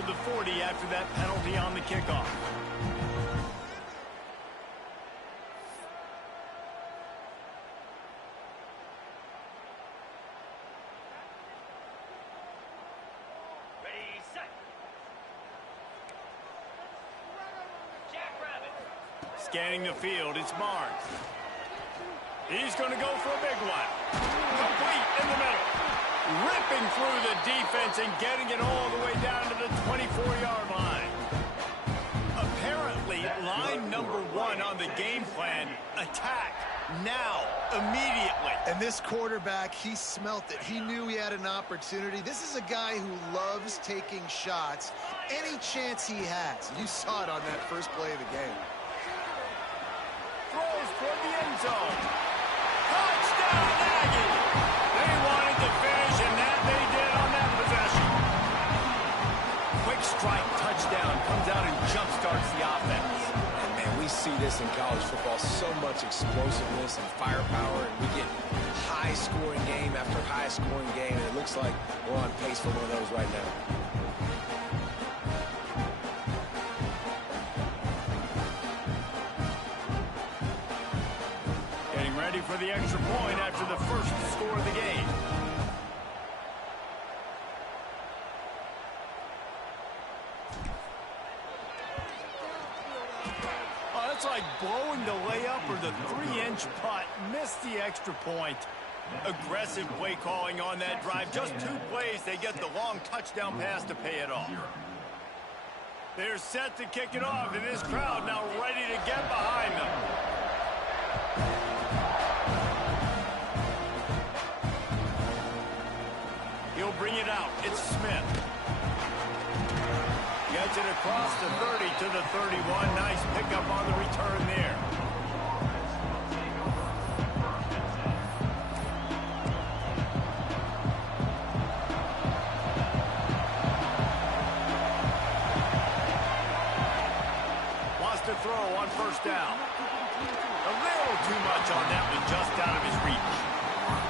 to the 40 after that penalty on the kickoff. Scanning the field, it's Barnes. He's going to go for a big one. Complete in the middle. Ripping through the defense and getting it all the way down to the 24-yard line. Apparently, line number 1 on the game plan, attack now, immediately. And this quarterback, he smelt it. He knew he had an opportunity. This is a guy who loves taking shots any chance he has. You saw it on that first play of the game. Throws toward the end zone. Touchdown, Aggies! They wanted to finish, and that they did on that possession. Quick strike touchdown comes out and jump-starts the offense. And, man, we see this in college football, so much explosiveness and firepower, and we get high-scoring game after high-scoring game, and it looks like we're on pace for one of those right now. Ready for the extra point after the first score of the game. Oh, that's like blowing the layup or the 3-inch putt. Missed the extra point. Aggressive play calling on that drive. Just 2 plays, they get the long touchdown pass to pay it off. They're set to kick it off, and this crowd now ready to get behind them. He'll bring it out. It's Smith. Gets it across the 30 to the 31. Nice pickup on the return there. Wants to throw on first down. A little too much on that one, just out of his reach.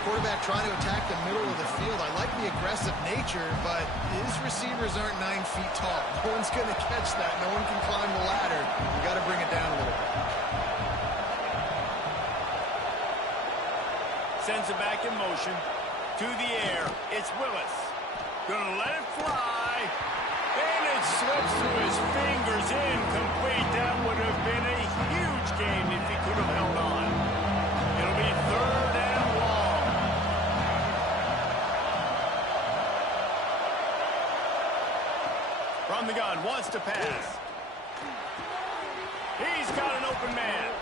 Quarterback trying to attack the middle of the field. I like the aggressive nature, but his receivers aren't 9 feet tall. No one's going to catch that. No one can climb the ladder. You got to bring it down a little bit. Sends it back in motion. To the air. It's Willis. Gonna let it fly. And it slips through his fingers. Incomplete. That would have been a huge game if he could have held on. It'll be 3rd and long. From the gun, wants to pass. He's got an open man.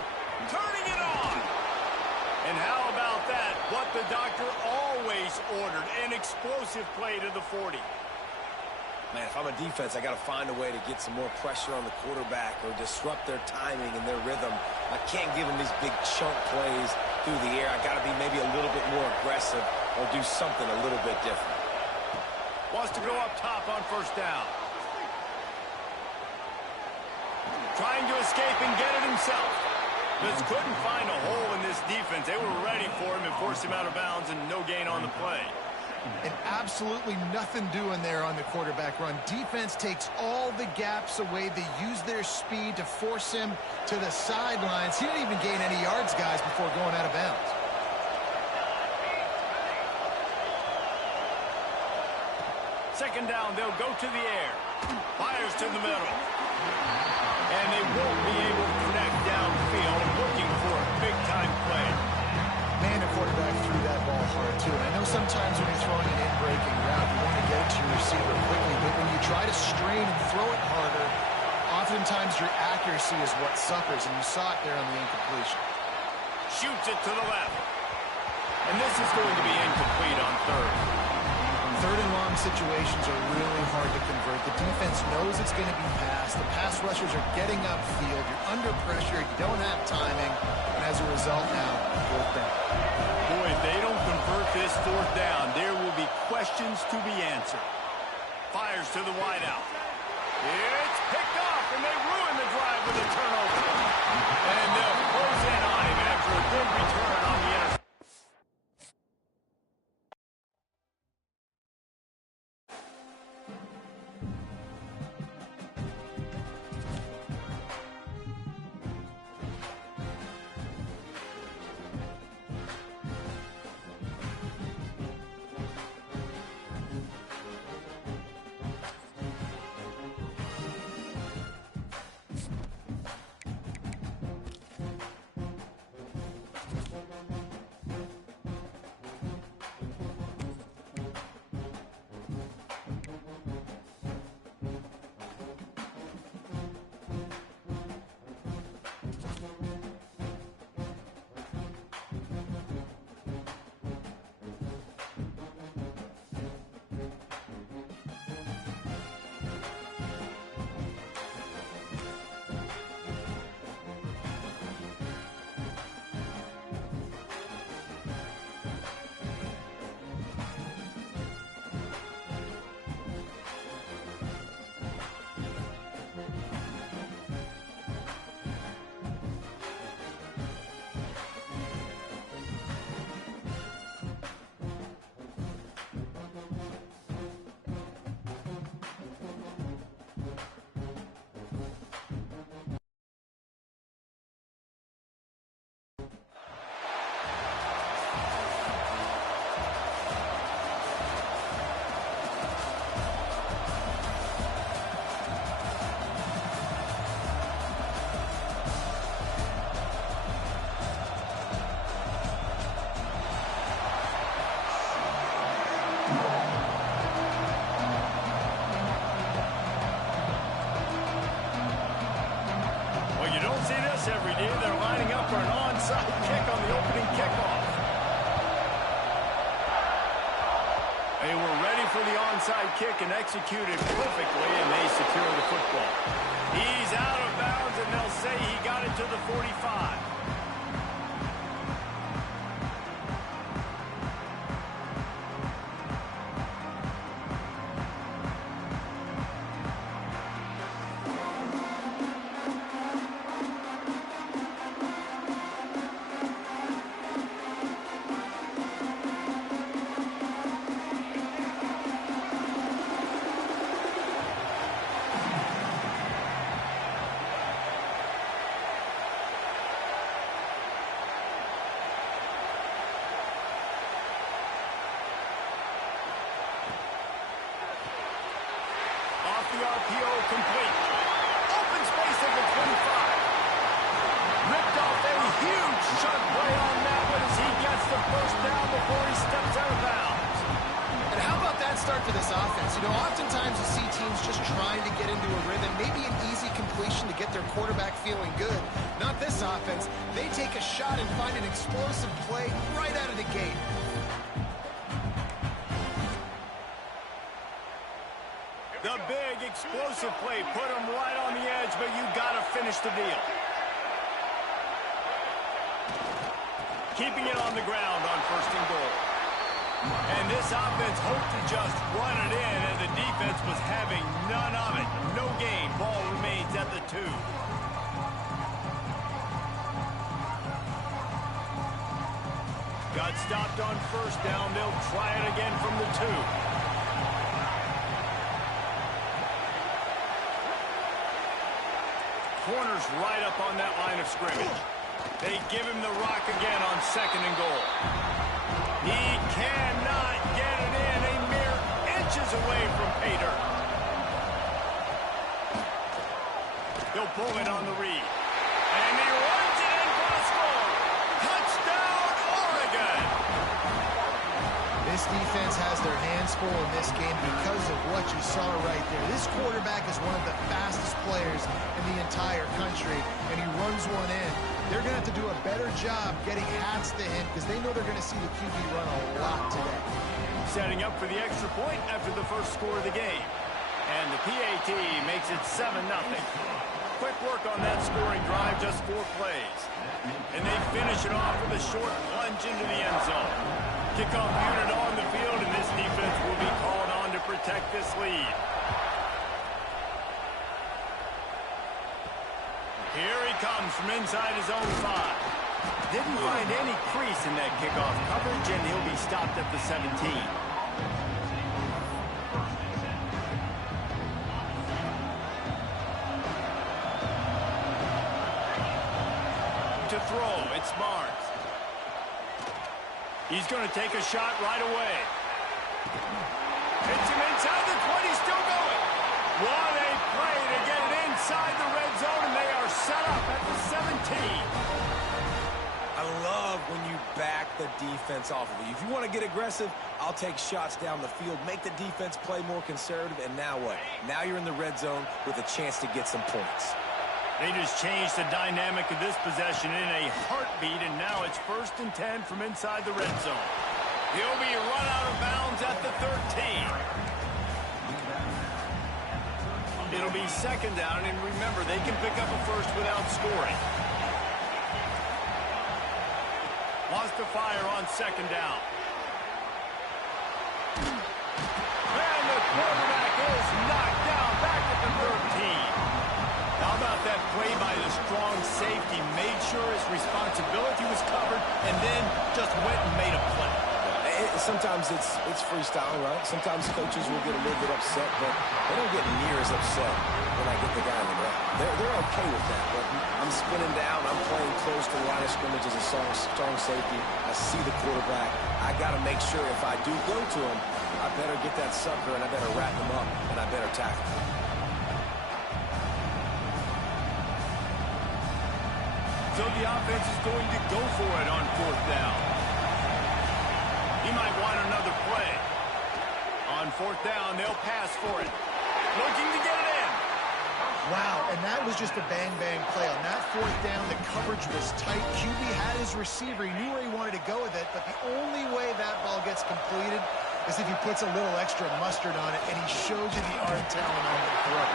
Turning it on. And how about that? What the doctor always ordered. An explosive play to the 40. Man, if I'm a defense, I got to find a way to get some more pressure on the quarterback or disrupt their timing and their rhythm. I can't give them these big chunk plays through the air. I got to be maybe a little bit more aggressive or do something a little bit different. Wants to go up top on first down. Trying to escape and get it himself. Just couldn't find a hole in this defense. They were ready for him and forced him out of bounds, and no gain on the play. And absolutely nothing doing there on the quarterback run. Defense takes all the gaps away. They use their speed to force him to the sidelines. He didn't even gain any yards, guys, before going out of bounds. Second down, they'll go to the air. Fires to the middle. And they won't be able to connect downfield, looking for a big-time play. Man, the quarterback threw that ball hard, too. And I know sometimes when you're throwing an in-breaking route, you want to get it to your receiver quickly. But when you try to strain and throw it harder, oftentimes your accuracy is what suffers. And you saw it there on the incompletion. Shoots it to the left. And this is going to be incomplete on third. Third and long situations are really hard to convert. The defense knows it's going to be passed. The pass rushers are getting upfield. You're under pressure. You don't have timing. And as a result now, fourth down. Boy, if they don't convert this fourth down, there will be questions to be answered. Fires to the wideout. It's picked off, and they ruin the drive with a turnover. And they'll close in on him after a good return on the interception. see this every day. They're lining up for an onside kick on the opening kickoff. They were ready for the onside kick and executed perfectly, and they secure the football. He's out of bounds, and they'll say he got it to the 45. The RPO complete. Open space at the 25. Ripped off a huge shot play on that one as he gets the first down before he steps out of bounds. And how about that start to this offense? You know, oftentimes you see teams just trying to get into a rhythm, maybe an easy completion to get their quarterback feeling good. Not this offense. They take a shot and find an explosive play right out of the gate. The big explosive play put him right on the edge, but you got to finish the deal. Keeping it on the ground on 1st and goal. And this offense hoped to just run it in, and the defense was having none of it. No gain. Ball remains at the 2. Got stopped on 1st down. They'll try it again from the 2. Corner's right up on that line of scrimmage. They give him the rock again on 2nd and goal. He cannot get it in, a mere inches away from Pater. He'll pull it on the read. And he runs it in for the score. Touchdown, Oregon! This defense has their hands full in this game because of what you saw right there. This quarterback is one of the fastest players in the entire country, and he runs one in. They're going to have to do a better job getting hats to him because they know they're going to see the QB run a lot today. Setting up for the extra point after the first score of the game. And the PAT makes it 7-0. Quick work on that scoring drive, just 4 plays. And they finish it off with a short plunge into the end zone. Kickoff unit on the field, and this defense will be called on to protect this lead. Here he comes from inside his own 5. Didn't find any crease in that kickoff coverage, and he'll be stopped at the 17. To throw, it's Barnes. He's going to take a shot right away. Hits him inside the 20, still going. What a play to get it inside the red zone, and they are set up at the 17. I love when you back the defense off of you. If you want to get aggressive, I'll take shots down the field, make the defense play more conservative, and now what? Now you're in the red zone with a chance to get some points. They just changed the dynamic of this possession in a heartbeat, and now it's 1st and 10 from inside the red zone. He'll be run out of bounds at the 13. It'll be 2nd down, and remember, they can pick up a first without scoring. Wants to fire on 2nd down. And the quarterback is knocked down back at the 13. How about that play by the strong safety? Made sure his responsibility was covered and then just went and made a play. Sometimes it's freestyling, right? Sometimes coaches will get a little bit upset, but they don't get near as upset when I get the guy in the ground. They're okay with that, but I'm spinning down. I'm playing close to the line of scrimmage as a strong safety. I see the quarterback. I got to make sure if I do go to him, I better get that sucker and I better wrap him up and I better tackle him. So the offense is going to go for it on 4th down. He might want another play. On 4th down, they'll pass for it. Looking to get it in. Wow, and that was just a bang-bang play. On that fourth down, the coverage was tight. QB had his receiver. He knew where he wanted to go with it, but the only way that ball gets completed is if he puts a little extra mustard on it, and he shows you the arm talent on the throw.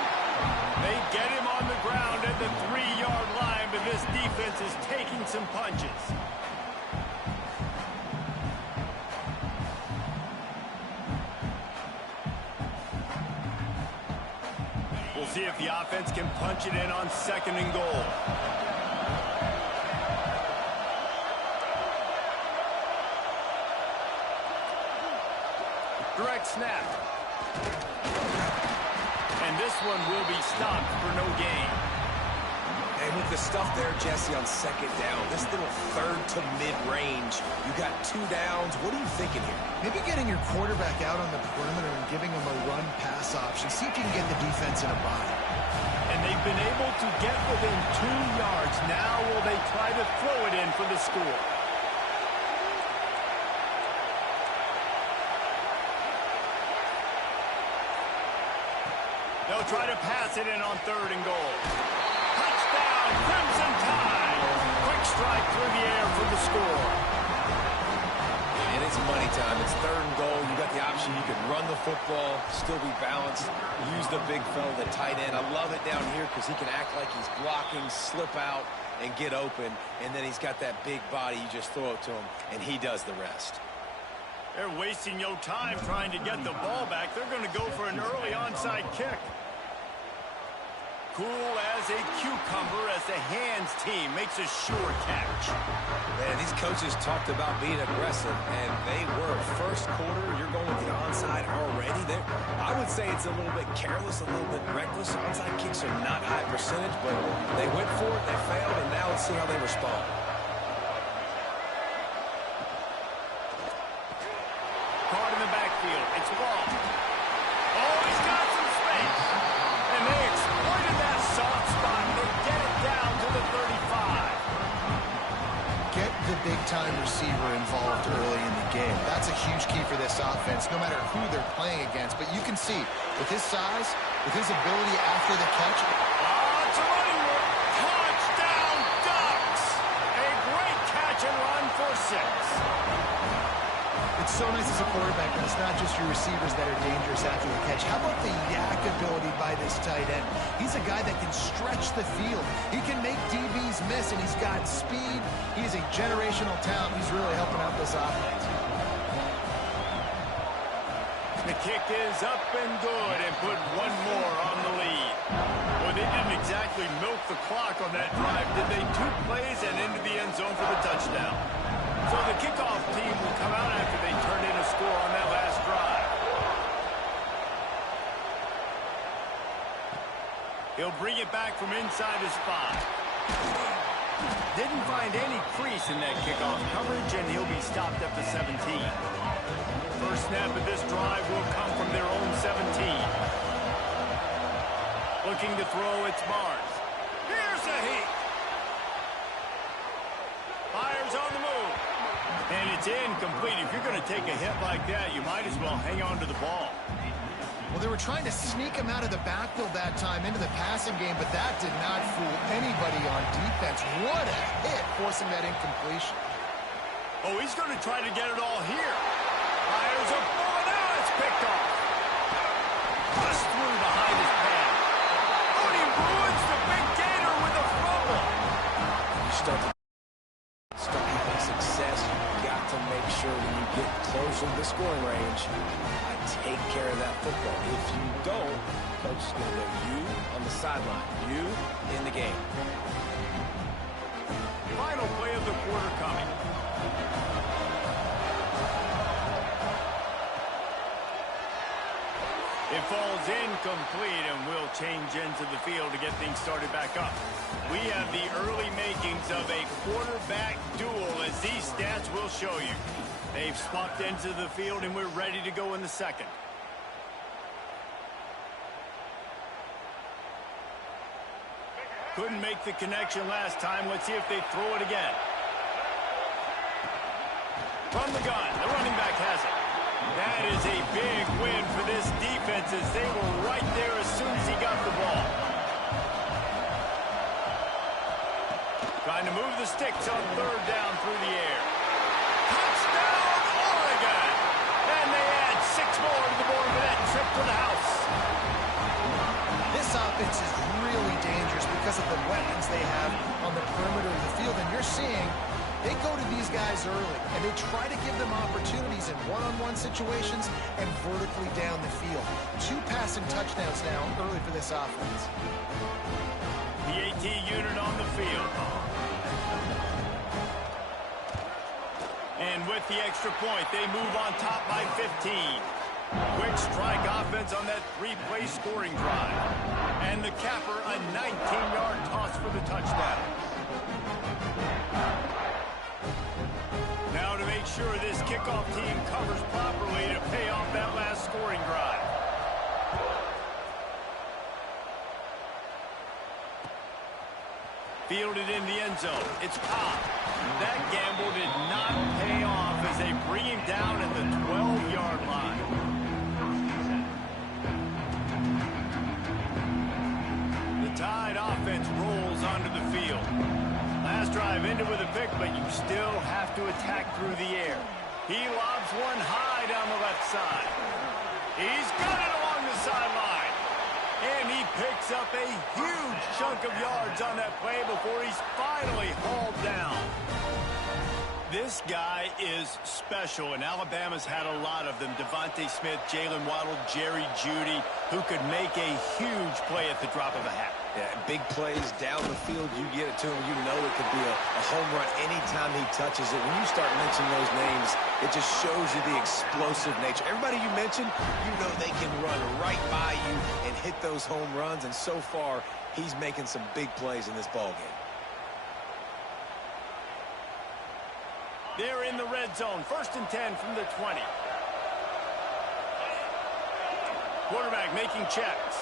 They get him on the ground at the 3-yard line, but this defense is taking some punches. We'll see if the offense can punch it in on 2nd and goal. Direct snap. And this one will be stopped for no gain. And with the stuff there, Jesse, on 2nd down, this little 3rd to mid-range, you got 2 downs. What are you thinking here? Maybe getting your quarterback out on the perimeter and giving him a run-pass option. See if you can get the defense in a bind. And they've been able to get within 2 yards. Now will they try to throw it in for the score? They'll try to pass it in on 3rd and goal. Touchdown, Crimson Tide! Quick strike through the air for the score. And it's money time. It's 3rd and goal. You got the option. You can run the football, still be balanced, use the big fella, the tight end. I love it down here because he can act like he's blocking, slip out, and get open. And then he's got that big body. You just throw it to him, and he does the rest. They're wasting no time trying to get the ball back. They're going to go for an early onside kick. Cool as a cucumber as the hands team makes a sure catch. Man, these coaches talked about being aggressive, and they were. First quarter, you're going with the onside already. I would say it's a little bit careless, a little bit reckless. Onside kicks are not high percentage, but they went for it, they failed, and now let's see how they respond. Caught in the backfield. It's Ball. Oh, he's got some space. And they exploited that soft spot. They get it down to the 35. Get the big-time receiver involved early in the game. That's a huge key for this offense, no matter who they're playing against. But you can see, with his size, with his ability after the catch. It's a running work. Touchdown, Ducks. A great catch and run for 6. It's so nice as a quarterback when it's not just your receivers that are dangerous after the catch. How about the yak ability by this tight end? He's a guy that can stretch the field. He can make DBs miss, and he's got speed. He's a generational talent. He's really helping out this offense. The kick is up and good and put one more on the lead. Well, they didn't exactly milk the clock on that drive, did they? 2 plays and into the end zone for the touchdown. So the kickoff team will come out after they turned in a score on that last drive. He'll bring it back from inside his 5. Didn't find any crease in that kickoff coverage, and he'll be stopped at the 17. First snap of this drive will come from their own 17. Looking to throw, it's Barnes. Here's a heat. Fires on the move. And it's incomplete. If you're going to take a hit like that, you might as well hang on to the ball. Well, they were trying to sneak him out of the backfield that time into the passing game, but that did not fool anybody on defense. What a hit, forcing that incompletion. Oh, he's going to try to get it all here. Fires a ball, now it's picked off. Bust through behind his pad. Oh, and he ruins the big gator with a fumble. You start having success, you got to make sure when you get closer to the scoring range, I take care of that football. If you don't, coach is going to go you on the sideline, you in the game. Final play of the quarter coming. It falls incomplete, and we'll change into the field to get things started back up. We have the early makings of a quarterback duel, as these stats will show you. They've swapped into the field, and we're ready to go in the second. Couldn't make the connection last time. Let's see if they throw it again. From the gun, the running back has it. That is a big win for this defense, as they were right there as soon as he got the ball. Trying to move the sticks on third down through the air. Touchdown, Oregon! And they add 6 more to the board with that trip to the house. This offense is really dangerous because of the weapons they have on the perimeter of the field. And you're seeing they go to these guys early, and they try to give them opportunities in one-on-one situations and vertically down the field. 2 passing touchdowns now early for this offense. The AT unit on the field. And with the extra point, they move on top by 15. Quick strike offense on that 3-play scoring drive. And the capper, a 19-yard toss for the touchdown. Now to make sure this kickoff team covers properly to pay off that last scoring drive. Fielded in the end zone. It's Cobb. That gamble did not pay off as they bring him down at the 12-yard line. The Tide offense rolls onto the field. Last drive ended with a pick, but you still have to attack through the air. He lobs one high down the left side. He's got it along the sideline. And he picks up a huge chunk of yards on that play before he's finally hauled down. This guy is special, and Alabama's had a lot of them. Devontae Smith, Jalen Waddle, Jerry Jeudy, who could make a huge play at the drop of a hat. Yeah, big plays down the field, you get it to him. You know it could be a home run anytime he touches it. When you start mentioning those names, it just shows you the explosive nature. Everybody you mentioned, you know they can run right by you and hit those home runs. And so far, he's making some big plays in this ballgame. They're in the red zone. 1st and 10 from the 20. Quarterback making checks.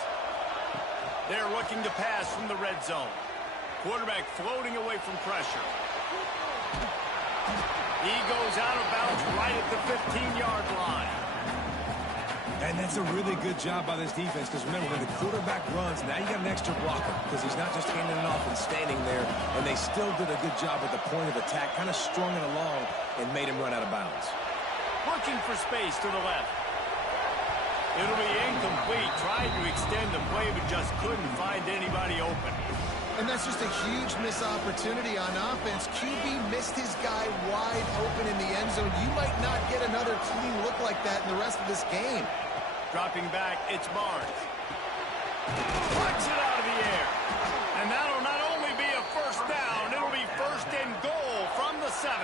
They're looking to pass from the red zone. Quarterback floating away from pressure. He goes out of bounds right at the 15-yard line. And that's a really good job by this defense, because remember, when the quarterback runs, now you got an extra blocker because he's not just handing it off and standing there, and they still did a good job at the point of attack, kind of strung it along and made him run out of bounds. Looking for space to the left. It'll be incomplete. Tried to extend the play, but just couldn't find anybody open. And that's just a huge missed opportunity on offense. QB missed his guy wide open in the end zone. You might not get another clean look like that in the rest of this game. Dropping back, it's Barnes. Flicks it out of the air. And that'll not only be a first down, it'll be 1st and goal from the 7.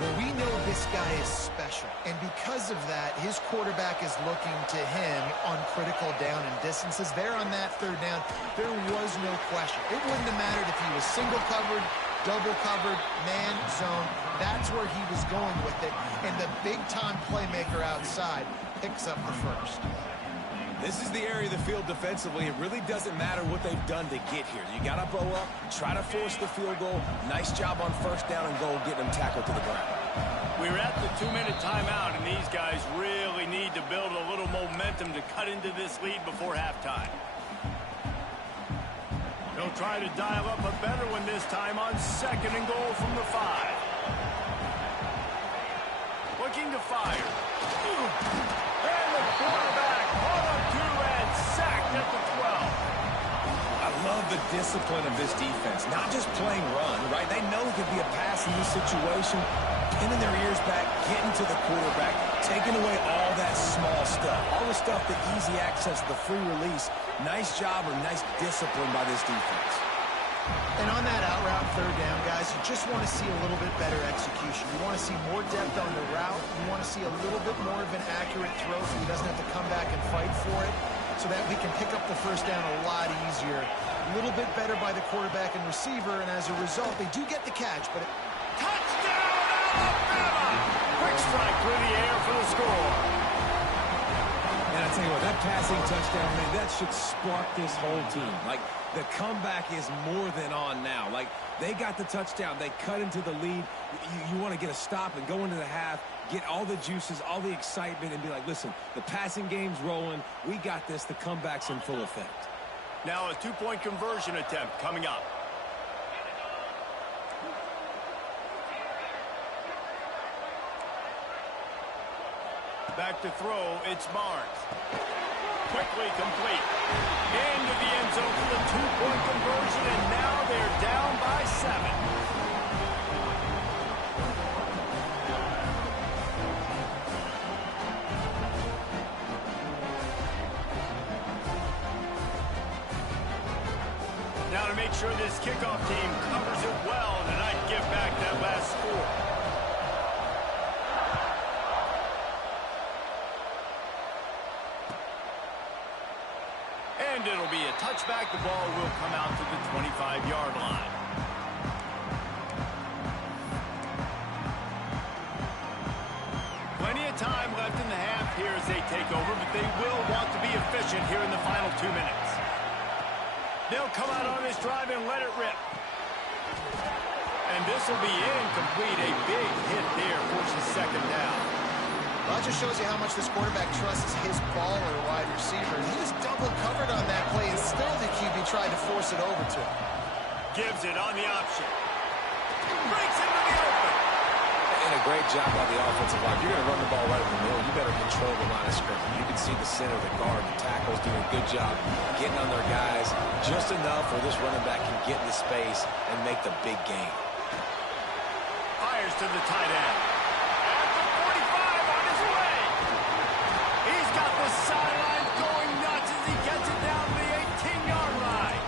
Well, we know this guy is special. And because of that, his quarterback is looking to him on critical down and distances. There on that 3rd down, there was no question. It wouldn't have mattered if he was single covered, double covered, man, zone. That's where he was going with it. And the big-time playmaker outside picks up the 1st. This is the area of the field defensively. It really doesn't matter what they've done to get here. You got to bow up, try to force the field goal. Nice job on 1st down and goal, getting them tackled to the ground. We're at the 2-minute timeout, and these guys really need to build a little momentum to cut into this lead before halftime. They'll try to dial up a better one this time on 2nd and goal from the 5. Looking to fire. And the quarterback caught up to and sacked at the 12. I love the discipline of this defense. Not just playing run, right? They know it could be a pass in this situation. Pinning their ears back, getting to the quarterback, taking away all that small stuff. All the stuff, the easy access, the free release. Nice job or nice discipline by this defense. And on that out route 3rd down, guys, you just want to see a little bit better execution. You want to see more depth on the route. You want to see a little bit more of an accurate throw so he doesn't have to come back and fight for it, so that we can pick up the 1st down a lot easier. A little bit better by the quarterback and receiver, and as a result, they do get the catch, but Touchdown, Alabama! Quick strike through the air for the score. And I tell you what, that passing touchdown, man, that should spark this whole team. Like, the comeback is more than on now. Like, they got the touchdown. They cut into the lead. You want to get a stop and go into the half, get all the juices, all the excitement, and be like, listen, the passing game's rolling. We got this. The comeback's in full effect. Now a 2-point conversion attempt coming up. Back to throw, it's Barnes. Quickly complete. Into the end zone for the two-point conversion, and now they're down by 7. Now to make sure this kickoff team covers it well tonight, give back that last score. And it'll be a touchback. The ball will come out to the 25-yard line. Plenty of time left in the half here as they take over, but they will want to be efficient here in the final 2 minutes. They'll come out on this drive and let it rip. And this will be incomplete. A big hit there forces second down. Well, that just shows you how much this quarterback trusts his baller wide receiver. He was double covered on that play, and still the QB tried to force it over to him. Gives it on the option. Breaks into the open. And a great job by the offensive line. You're going to run the ball right in the middle. You better control the line of scrimmage. You can see the center, the guard, the tackles doing a good job getting on their guys just enough where this running back can get into space and make the big game. Fires to the tight end. At the 45 on his way. He's got the sideline going nuts as he gets it down to the 18-yard line.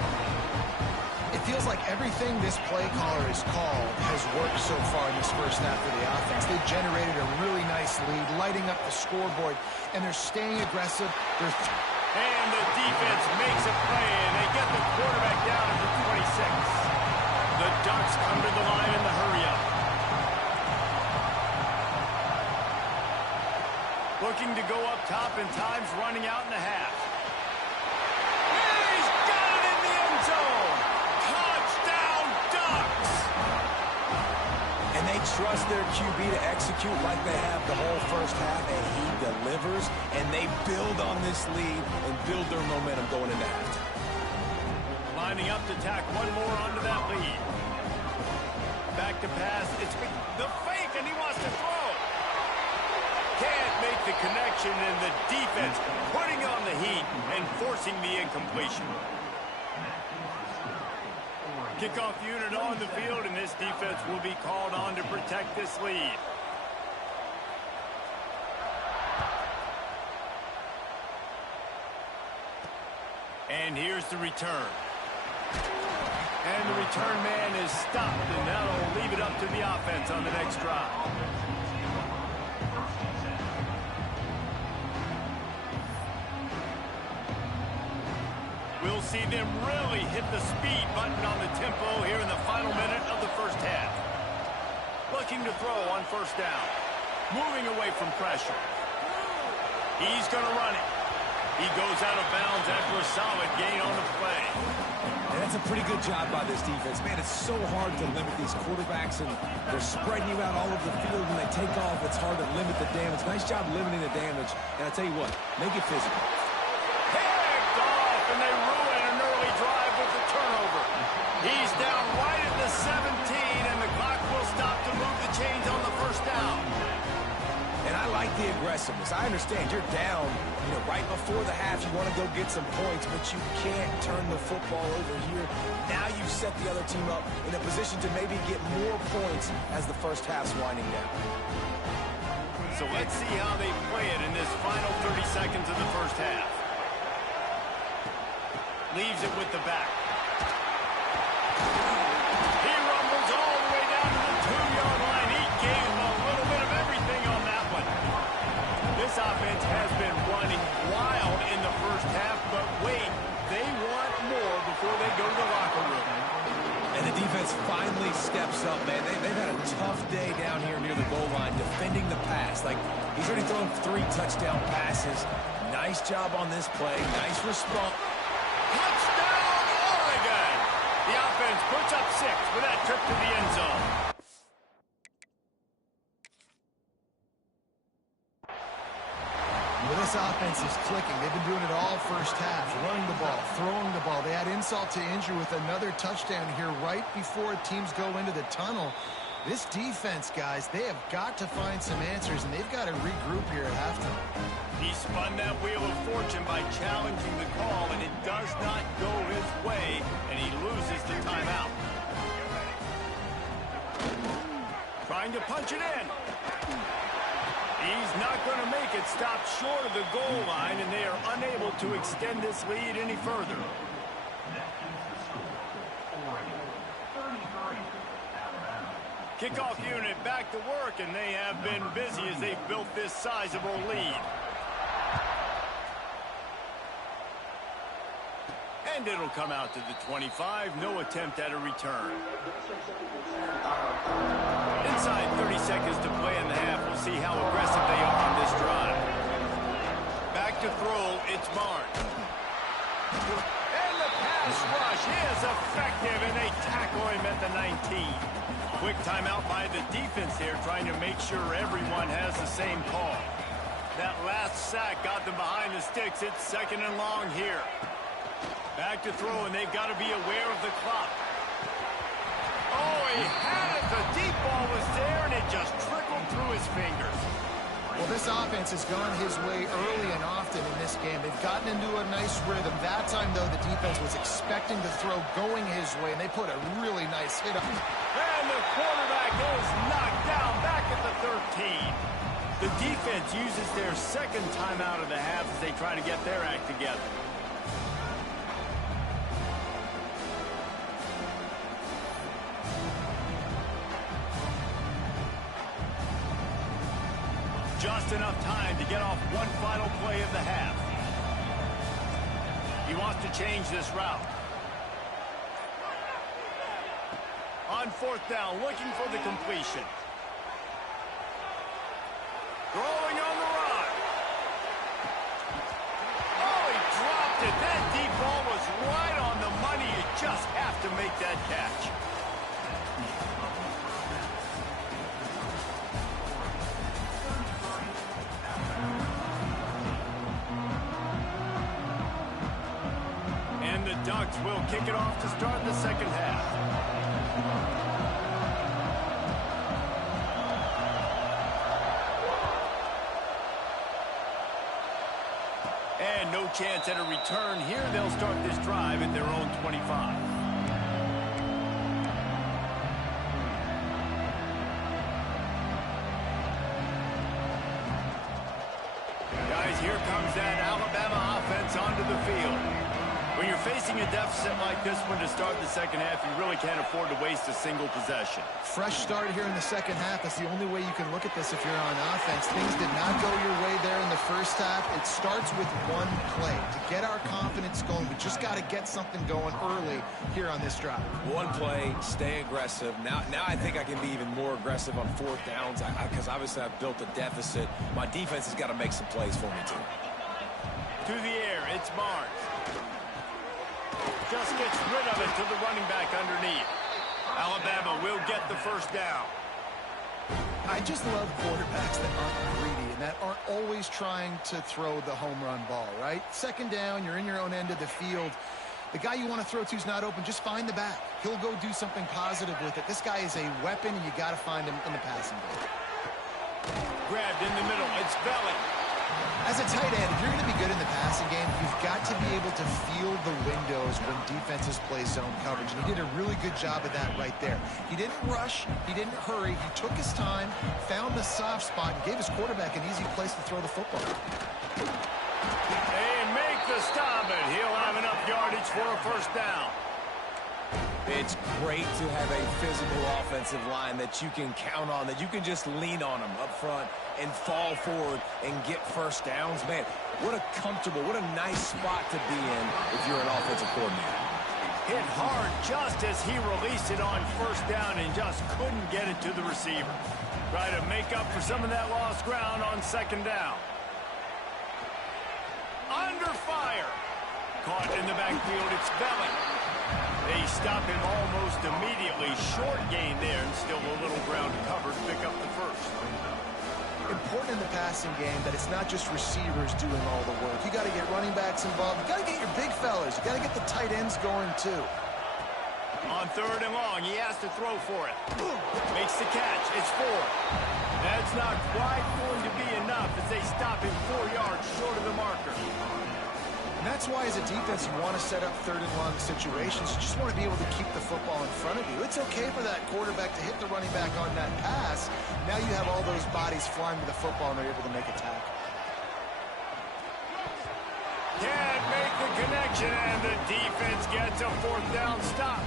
It feels like everything this play caller has called has worked so far in this first half for the offense. They've generated a really nice lead, lighting up the scoreboard, and they're staying aggressive. And the defense makes a play, and they get the quarterback down at the 26. The Ducks come to the line in the hurry-up. Looking to go up top, and time's running out in the half. He's got it in the end zone! Touchdown, Ducks! And they trust their QB to execute like they have the whole first half, and he delivers, and they build on this lead and build their momentum going into halftime. Lining up to tack one more onto that lead. Back to pass. It's the fake, and he wants to throw. Can't make the connection, and the defense putting on the heat and forcing the incompletion. Kickoff unit on the field, and this defense will be called on to protect this lead. And here's the return. And the return man is stopped, and that'll leave it up to the offense on the next drive. We'll see them really hit the speed button on the tempo here in the final minute of the first half. Looking to throw on first down. Moving away from pressure. He's going to run it. He goes out of bounds after a solid gain on the play. And that's a pretty good job by this defense. Man, it's so hard to limit these quarterbacks, and they're spreading you out all over the field. When they take off, it's hard to limit the damage. Nice job limiting the damage. And I tell you what, make it physical. Picked off, and they ruin an early drive with the turnover. He's down right at the 17, and the clock will stop to move the chains on the first down. And I like the aggressiveness. I understand you're down, right before the half. You want to go get some points, but you can't turn the football over here. Now you've set the other team up in a position to maybe get more points as the first half's winding down. So let's see how they play it in this final 30 seconds of the first half. Leaves it with the back. He rumbles all the way down to the 2-yard line. He gave a little bit of everything on that one. This offense has been running wild in the first half, but wait, they want more before they go to the locker room. And the defense finally steps up, man. They've had a tough day down here near the goal line defending the pass. Like, he's already thrown 3 touchdown passes. Nice job on this play. Nice response. Touchdown, Oregon! The offense puts up 6 with that trip to the end zone. Well, this offense is clicking. They've been doing it all first half, running the ball, throwing the ball. They add insult to injury with another touchdown here right before teams go into the tunnel. This defense, guys, they have got to find some answers, and they've got to regroup here at halftime. He spun that wheel of fortune by challenging the call, and it does not go his way, and he loses the timeout. Trying to punch it in. He's not going to make it. Stop short of the goal line, and they are unable to extend this lead any further. Kickoff unit back to work, and they have been busy as they've built this sizable lead. And it'll come out to the 25. No attempt at a return. Inside 30 seconds to play in the half. We'll see how aggressive they are on this drive. Back to throw. It's Barnes. And the pass rush is effective, and they tackle him at the 19. Quick timeout by the defense here, trying to make sure everyone has the same call. That last sack got them behind the sticks. It's second and long here. Back to throw, and they've got to be aware of the clock. Oh, he had it. The deep ball was there, and it just trickled through his fingers. Well, this offense has gone his way early and often in this game. They've gotten into a nice rhythm. That time, though, the defense was expecting the throw going his way, and they put a really nice hit on him. And the quarterback is knocked down back at the 13. The defense uses their second timeout of the half as they try to get their act together. Just enough time to get off one final play of the half. He wants to change this route. On fourth down, looking for the completion. Throwing on the run. Oh, he dropped it. That deep ball was right on the money. You just have to make that catch. Ducks will kick it off to start the second half. And no chance at a return here. They'll start this drive at their own 25. Guys, here comes that Alabama offense onto the field. When you're facing a deficit like this one to start the second half, you really can't afford to waste a single possession. Fresh start here in the second half. That's the only way you can look at this if you're on offense. Things did not go your way there in the first half. It starts with one play. To get our confidence going, we just got to get something going early here on this drive. One play, stay aggressive. Now I think I can be even more aggressive on fourth downs because obviously I've built a deficit. My defense has got to make some plays for me too. To the air, it's Barnes. Just gets rid of it to the running back underneath. Alabama will get the first down. I just love quarterbacks that aren't greedy and that aren't always trying to throw the home run ball, right? Second down, you're in your own end of the field. The guy you want to throw to is not open. Just find the back. He'll go do something positive with it. This guy is a weapon, and you got to find him in the passing game. Grabbed in the middle. It's Belling. As a tight end, if you're going to be good in the passing game, you've got to be able to feel the windows when defenses play zone coverage. And he did a really good job of that right there. He didn't rush. He didn't hurry. He took his time, found the soft spot, and gave his quarterback an easy place to throw the football. They make the stop, and he'll have enough yardage for a first down. It's great to have a physical offensive line that you can count on, that you can just lean on them up front and fall forward and get first downs. Man, what a comfortable, what a nice spot to be in if you're an offensive coordinator. Hit hard just as he released it on first down and just couldn't get it to the receiver. Try to make up for some of that lost ground on second down. Under fire. Caught in the backfield, it's Belling. They stop him almost immediately. Short gain there, and still a little ground covered. Pick up the first. Important in the passing game that it's not just receivers doing all the work. You got to get running backs involved. You got to get your big fellas. You got to get the tight ends going too. On 3rd and long, he has to throw for it. Makes the catch. It's 4. That's not quite going to be enough as they stop him 4 yards short of the marker. And that's why, as a defense, you want to set up 3rd and long situations. You just want to be able to keep the football in front of you. It's okay for that quarterback to hit the running back on that pass. Now you have all those bodies flying to the football, and they're able to make a tackle. Can't make the connection, and the defense gets a 4th down stop.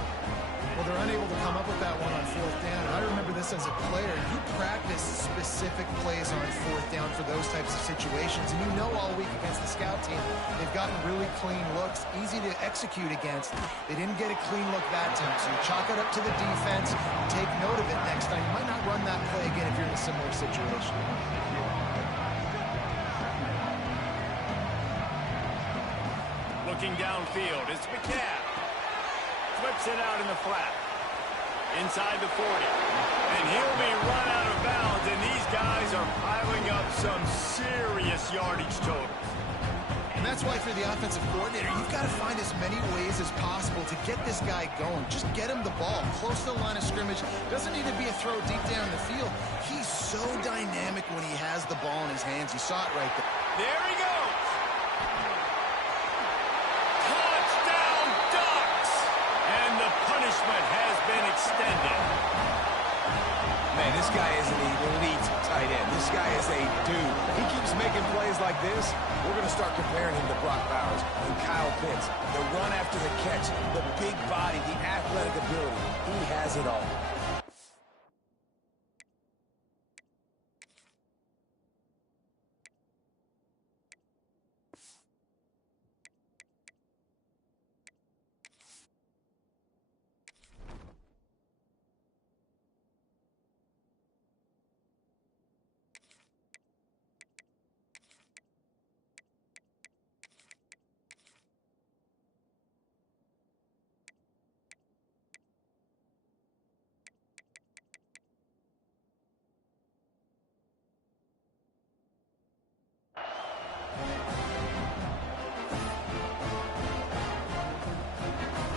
Well, they're unable to come up with that one on 4th down. And I remember this as a player. You practice specific plays on 4th down for those types of situations. And you know all week against the scout team, they've gotten really clean looks, easy to execute against. They didn't get a clean look that time. So you chalk it up to the defense, take note of it next time. You might not run that play again if you're in a similar situation. Looking downfield, it's McNabb. Flips it out in the flat. Inside the 40. And he'll be run out of bounds, and these guys are piling up some serious yardage totals. And that's why for the offensive coordinator, you've got to find as many ways as possible to get this guy going. Just get him the ball close to the line of scrimmage. Doesn't need to be a throw deep down the field. He's so dynamic when he has the ball in his hands. You saw it right there. There he goes. Punishment has been extended. Man, this guy is an elite tight end. This guy is a dude. He keeps making plays like this. We're going to start comparing him to Brock Bowers and Kyle Pitts. The run after the catch, the big body, the athletic ability. He has it all.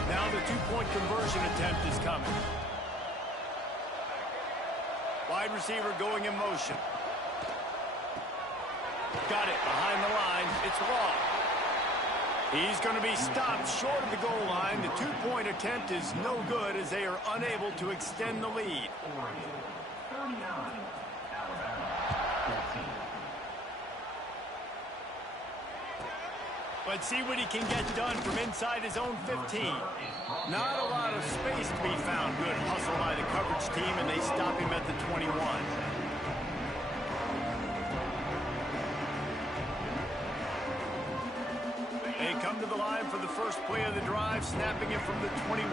Now the 2-point conversion attempt is coming. Wide receiver going in motion. Got it behind the line. It's long. He's going to be stopped short of the goal line. The 2-point attempt is no good as they are unable to extend the lead. Let's see what he can get done from inside his own 15. Not a lot of space to be found. Good hustle by the coverage team, and they stop him at the 21. They come to the line for the first play of the drive, snapping it from the 21.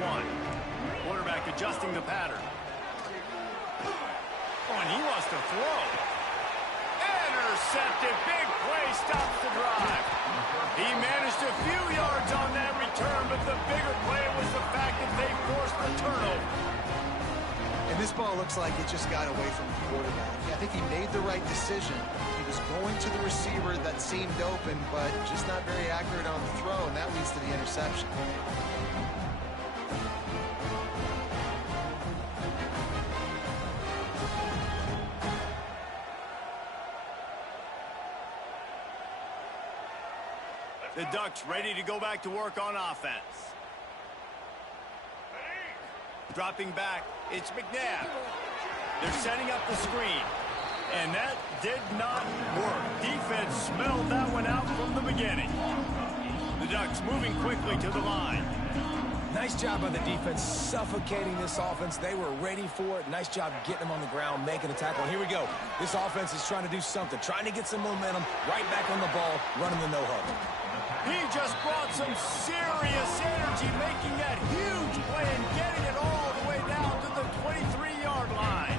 Quarterback adjusting the pattern. Oh, and he wants to throw. Intercepted. Big play stops the drive. He managed a few yards on that return, but the bigger play was the fact that they forced the turnover. And this ball looks like it just got away from the quarterback. I think he made the right decision. He was going to the receiver that seemed open, but just not very accurate on the throw, and that leads to the interception. The Ducks ready to go back to work on offense. Dropping back, it's McNabb. They're setting up the screen. And that did not work. Defense smelled that one out from the beginning. The Ducks moving quickly to the line. Nice job by the defense suffocating this offense. They were ready for it. Nice job getting them on the ground, making a tackle. And here we go. This offense is trying to do something, trying to get some momentum, right back on the ball, running the no-huddle. He just brought some serious energy, making that huge play and getting it all the way down to the 23-yard line.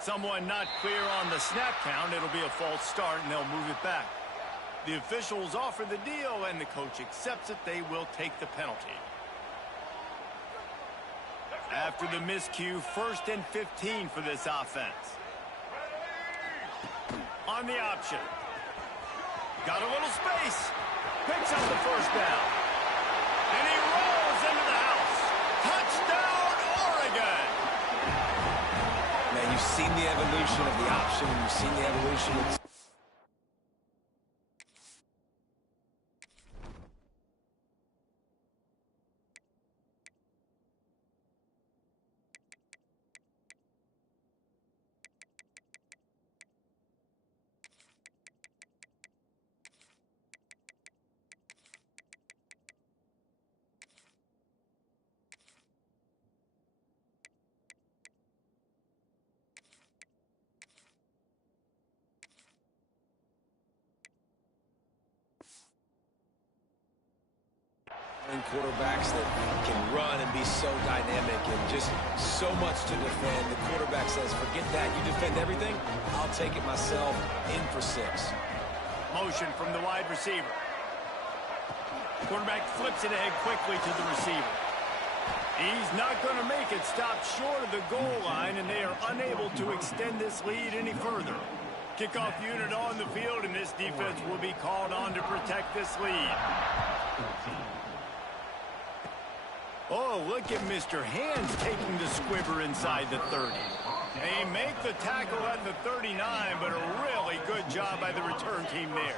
Someone not clear on the snap count. It'll be a false start, and they'll move it back. The officials offer the deal, and the coach accepts it. They will take the penalty. After the miscue, 1st and 15 for this offense. On the option. Got a little space. Picks up the first down. And he rolls into the house. Touchdown, Oregon! Man, you've seen the evolution of the option. You've seen the evolution of... quarterbacks that can run and be so dynamic and just so much to defend. The quarterback says, forget that. You defend everything, I'll take it myself. In for 6. Motion from the wide receiver. Quarterback flips it ahead quickly to the receiver. He's not going to make it. Stop short of the goal line, and they are unable to extend this lead any further. Kickoff unit on the field, and this defense will be called on to protect this lead. Oh, look at Mr. Hands taking the squibber inside the 30. They make the tackle at the 39, but a really good job by the return team there.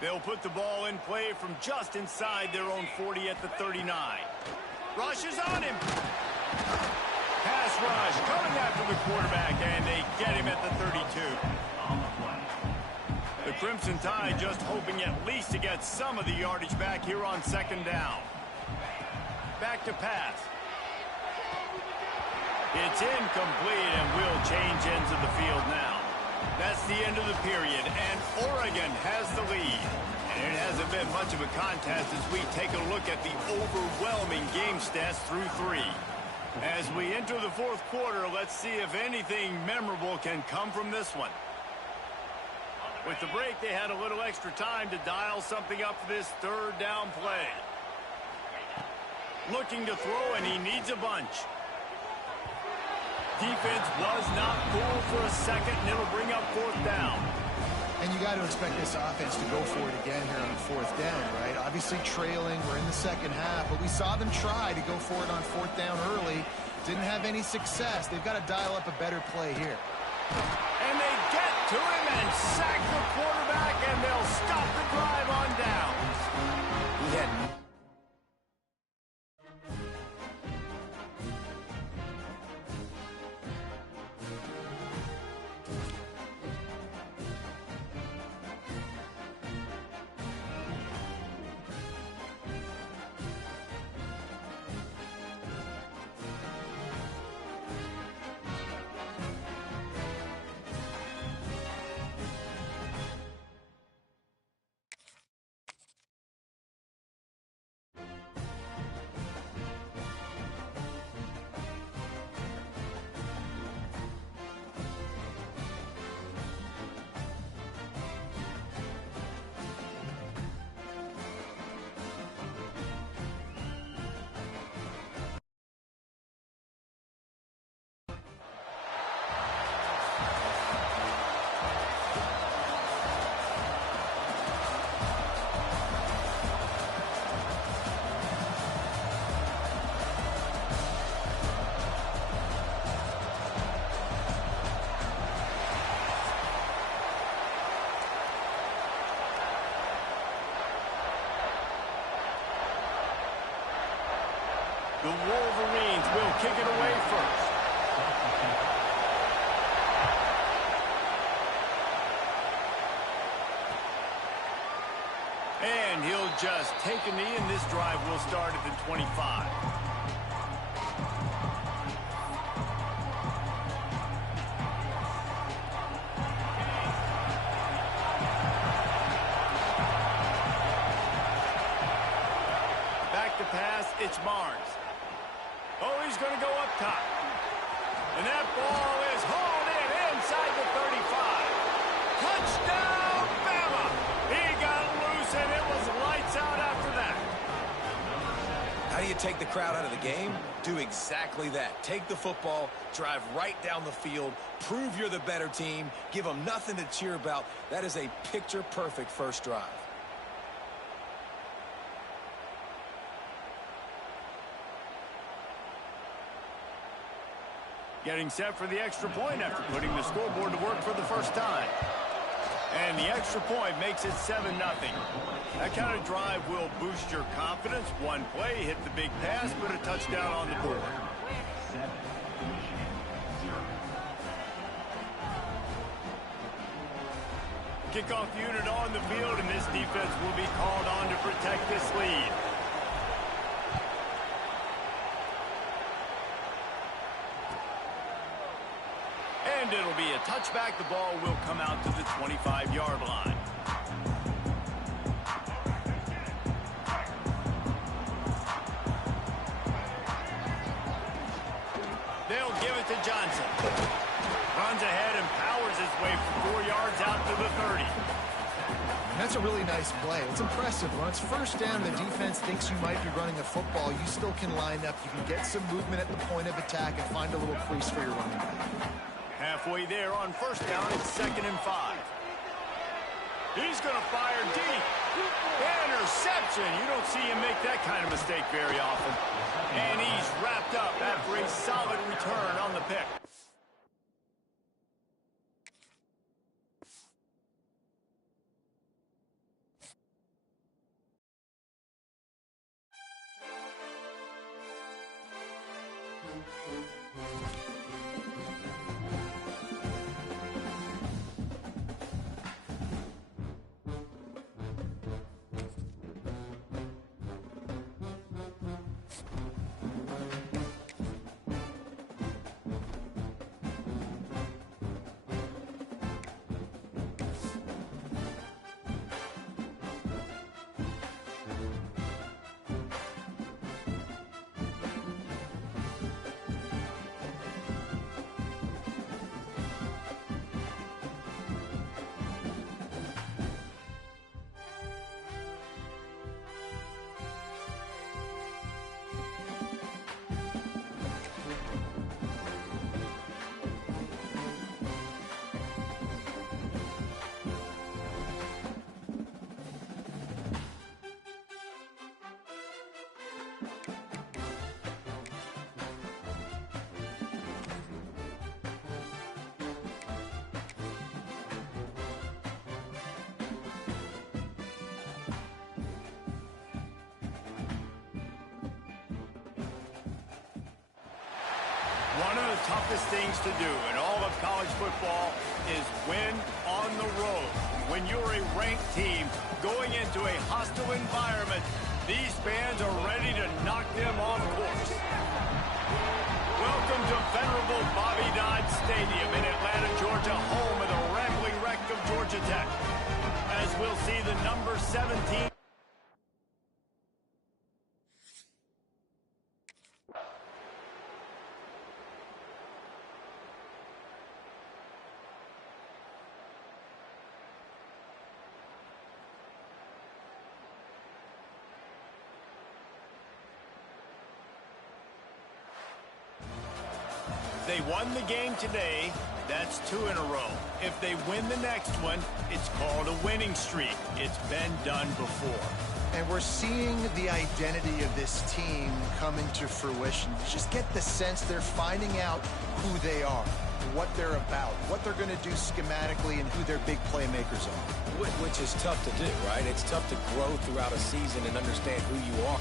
They'll put the ball in play from just inside their own 40 at the 39. Rushes on him. Pass rush coming after the quarterback, and they get him at the 32. The Crimson Tide just hoping at least to get some of the yardage back here on 2nd down. Back to pass. It's incomplete, and will change ends of the field now. That's the end of the period, and Oregon has the lead. And it hasn't been much of a contest as we take a look at the overwhelming game stats through 3. As we enter the 4th quarter, let's see if anything memorable can come from this one. With the break, they had a little extra time to dial something up for this 3rd down play. Looking to throw, and he needs a bunch. Defense was not fooled for a second, and it'll bring up 4th down. And you got to expect this offense to go for it again here on 4th down, right? Obviously trailing, we're in the 2nd half, but we saw them try to go for it on 4th down early. Didn't have any success. They've got to dial up a better play here. And they get to him and sack the quarterback, and they'll stop the drive on downs. He had... The Wolverines will kick it away first. And he'll just take a knee, and this drive will start at the 25. Back to pass, it's Barnes. Oh, he's going to go up top. And that ball is hauled in inside the 35. Touchdown, Bama! He do you take the crowd out of the game? Do exactly that. Take the football, drive right down the field, prove you're the better team, give them nothing to cheer about. That is a picture-perfect first drive. Getting set for the extra point after putting the scoreboard to work for the first time. And the extra point makes it 7-0. That kind of drive will boost your confidence. One play, hit the big pass, put a touchdown on the board. Kickoff unit on the field, and this defense will be called on to protect this lead. And it'll be a touchback. The ball will come out to the 25-yard line. They'll give it to Johnson. Runs ahead and powers his way for 4 yards out to the 30. That's a really nice play. It's impressive. When it's first down, the defense thinks you might be running the football. You still can line up. You can get some movement at the point of attack and find a little crease for your running back. Halfway there on first down, it's 2nd and 5. He's going to fire deep. Interception. You don't see him make that kind of mistake very often. And he's wrapped up after a solid return on the pick. One of the toughest things to do in all of college football is win on the road. When you're a ranked team going into a hostile environment, these fans are ready to knock them off course. Welcome to venerable Bobby Dodd Stadium in Atlanta, Georgia, home of the rambling wreck of Georgia Tech. As we'll see the number 17. They won the game today. That's 2 in a row. If they win the next one, it's called a winning streak. It's been done before. And we're seeing the identity of this team come into fruition. You just get the sense they're finding out who they are, what they're about, what they're going to do schematically, and who their big playmakers are. Which is tough to do, right? It's tough to grow throughout a season and understand who you are.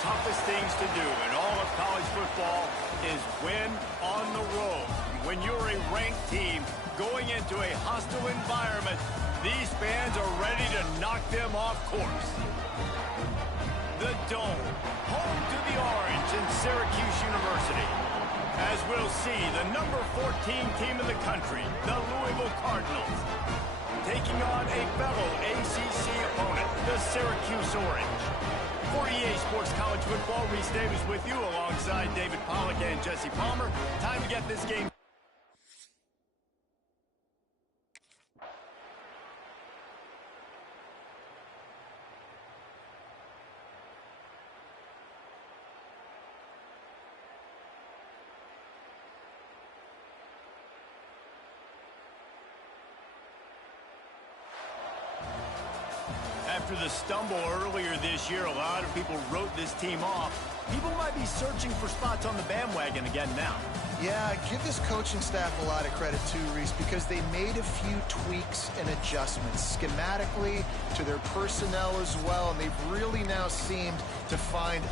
toughest things to do in all of college football is win on the road. When you're a ranked team going into a hostile environment, these fans are ready to knock them off course. The Dome, home to the Orange and Syracuse University. As we'll see, the number 14 team in the country, the Louisville Cardinals, taking on a fellow ACC opponent, the Syracuse Orange. For EA Sports College Football, Reese Davis with you alongside David Pollack and Jesse Palmer. Time to get this game. After the stumble earlier this year, a lot of people wrote this team off. People might be searching for spots on the bandwagon again now. Yeah, give this coaching staff a lot of credit too, Reese, because they made a few tweaks and adjustments schematically to their personnel as well, and they've really now seemed to find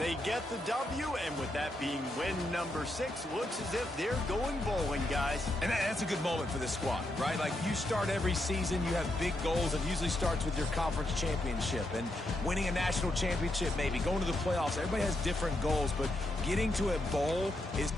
They get the W, and with that being win number 6, looks as if they're going bowling, guys. And that's a good moment for this squad, right? Like, you start every season, you have big goals. It usually starts with your conference championship and winning a national championship, maybe going to the playoffs. Everybody has different goals, but getting to a bowl is...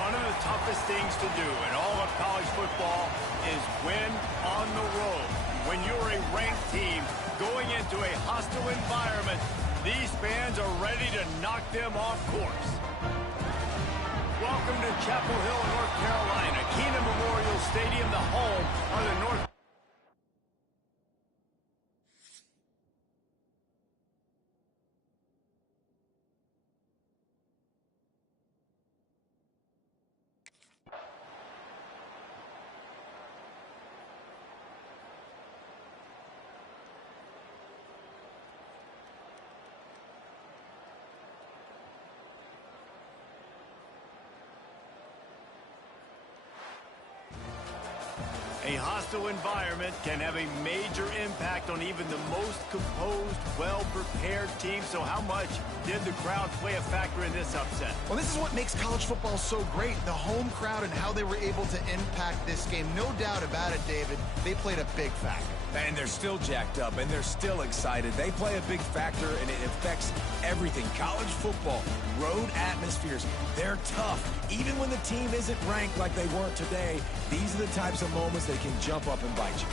One of the toughest things to do in all of college football is win on the road. When you're a ranked team going into a hostile environment, these fans are ready to knock them off course. Welcome to Chapel Hill, North Carolina, Kenan Memorial Stadium, the home of the North. A hostile environment can have a major impact on even the most composed, well-prepared team. So how much did the crowd play a factor in this upset? Well, this is what makes college football so great, the home crowd and how they were able to impact this game. No doubt about it, David, they played a big factor. And they're still jacked up, and they're still excited. They play a big factor, and it affects everything. College football, road atmospheres, they're tough. Even when the team isn't ranked like they weren't today, these are the types of moments they can jump up and bite you.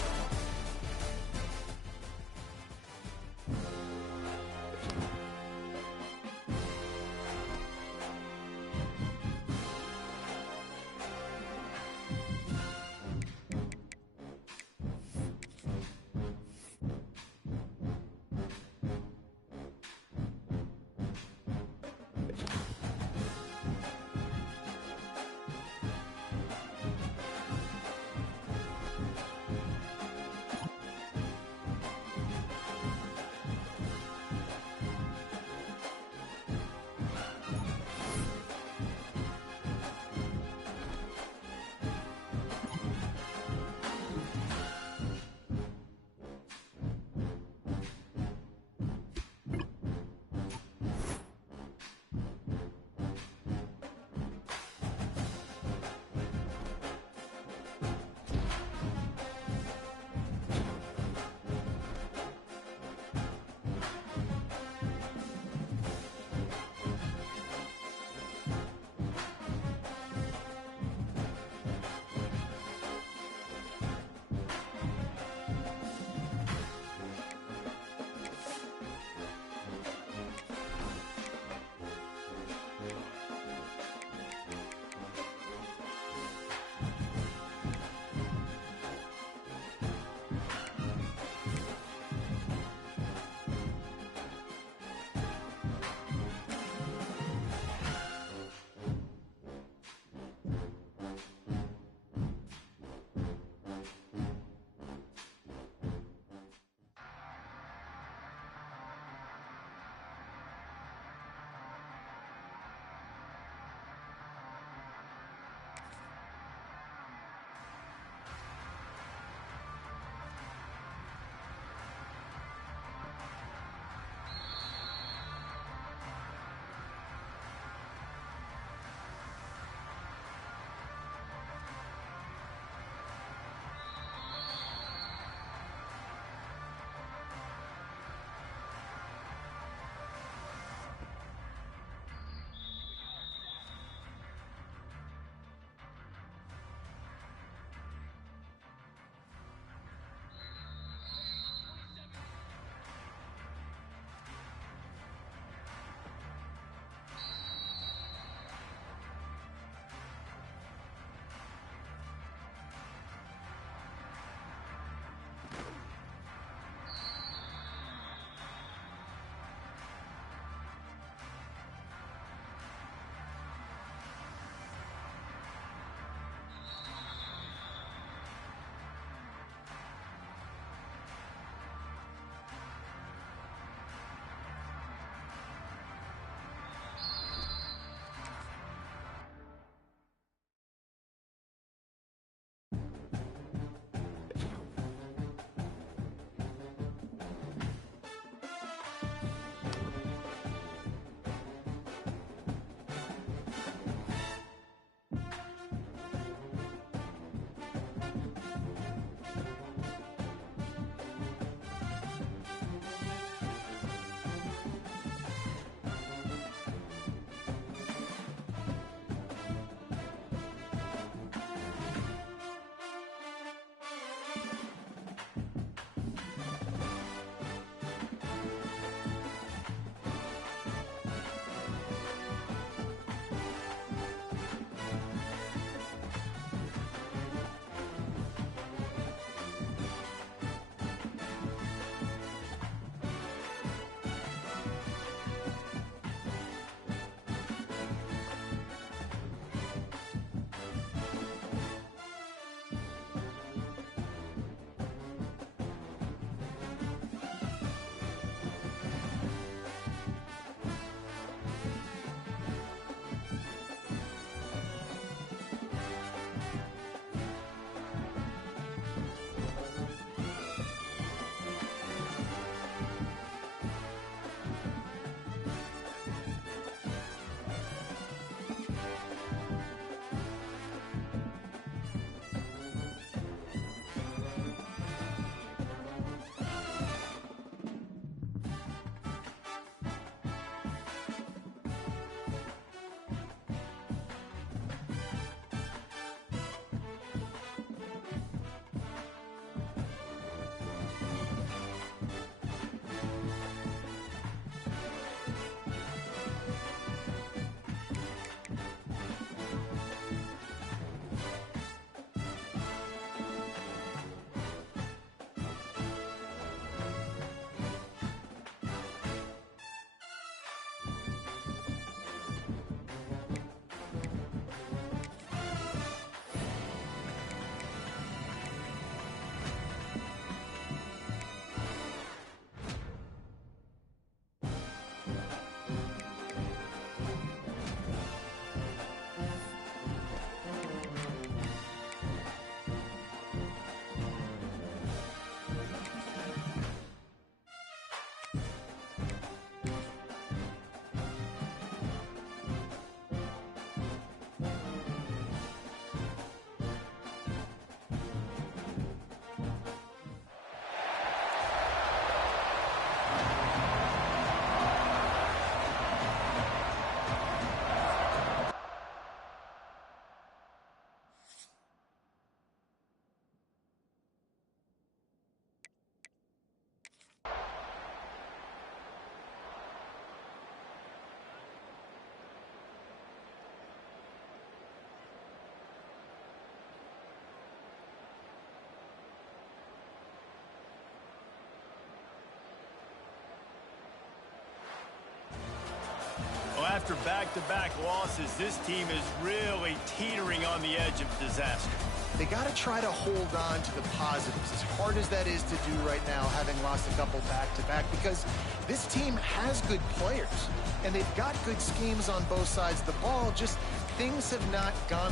After back-to-back losses, this team is really teetering on the edge of disaster. They got to try to hold on to the positives, as hard as that is to do right now, having lost a couple back-to-back, because this team has good players, and they've got good schemes on both sides of the ball, just things have not gone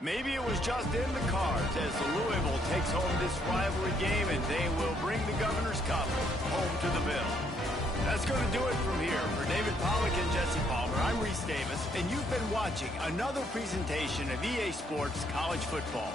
Maybe it was just in the cards as Louisville takes home this rivalry game, and they will bring the Governor's Cup home to the Ville. That's going to do it from here. For David Pollack and Jesse Palmer, I'm Reese Davis, and you've been watching another presentation of EA Sports College Football.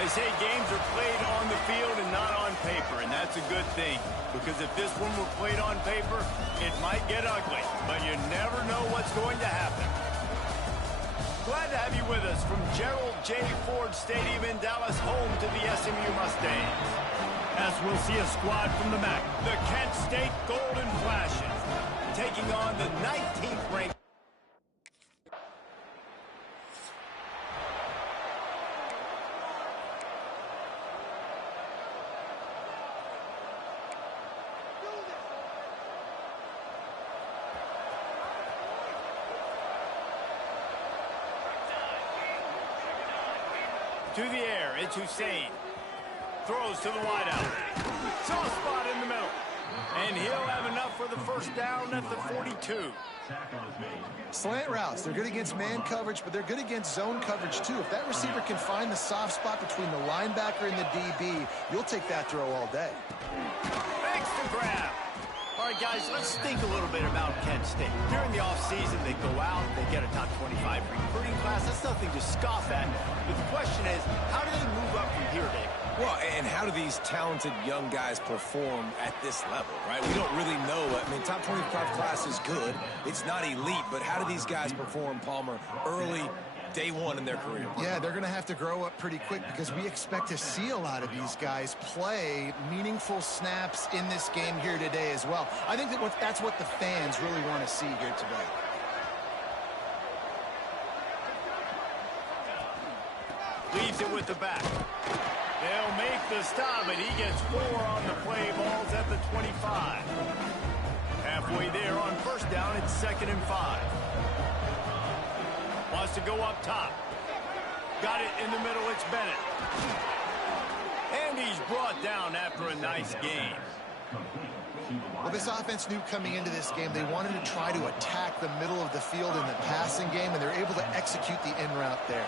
They say games are played on the field and not on paper, and that's a good thing. Because if this one were played on paper, it might get ugly. But you never know what's going to happen. Glad to have you with us from Gerald J. Ford Stadium in Dallas, home to the SMU Mustangs. As we'll see a squad from the MAC, the Kent State Golden Flashes, taking on the 19th ranked. To the air, it's Hussein. Throws to the wideout. Soft spot in the middle. And he'll have enough for the first down at the 42. Slant routes, they're good against man coverage, but they're good against zone coverage too. If that receiver can find the soft spot between the linebacker and the DB, you'll take that throw all day. Thanks to grab. All right, guys, let's think a little bit about Kent State. During the offseason, they go out, they get a top 25 recruiting class. That's nothing to scoff at. But the question is, how do they move up from here, Dave? Well, and how do these talented young guys perform at this level, right? We don't really know. I mean, top 25 class is good. It's not elite, but how do these guys perform, Palmer, early, day one in their career? Yeah, they're going to have to grow up pretty quick because we expect to see a lot of these guys play meaningful snaps in this game here today as well. I think that's what the fans really want to see here today. Leaves it with the back. They'll make the stop, and he gets 4 on the play. Ball's at the 25. Halfway there on first down, it's 2nd and 5. Wants to go up top. Got it in the middle, it's Bennett. And he's brought down after a nice game. Well, this offense knew coming into this game they wanted to try to attack the middle of the field in the passing game, and they're able to execute the in route there.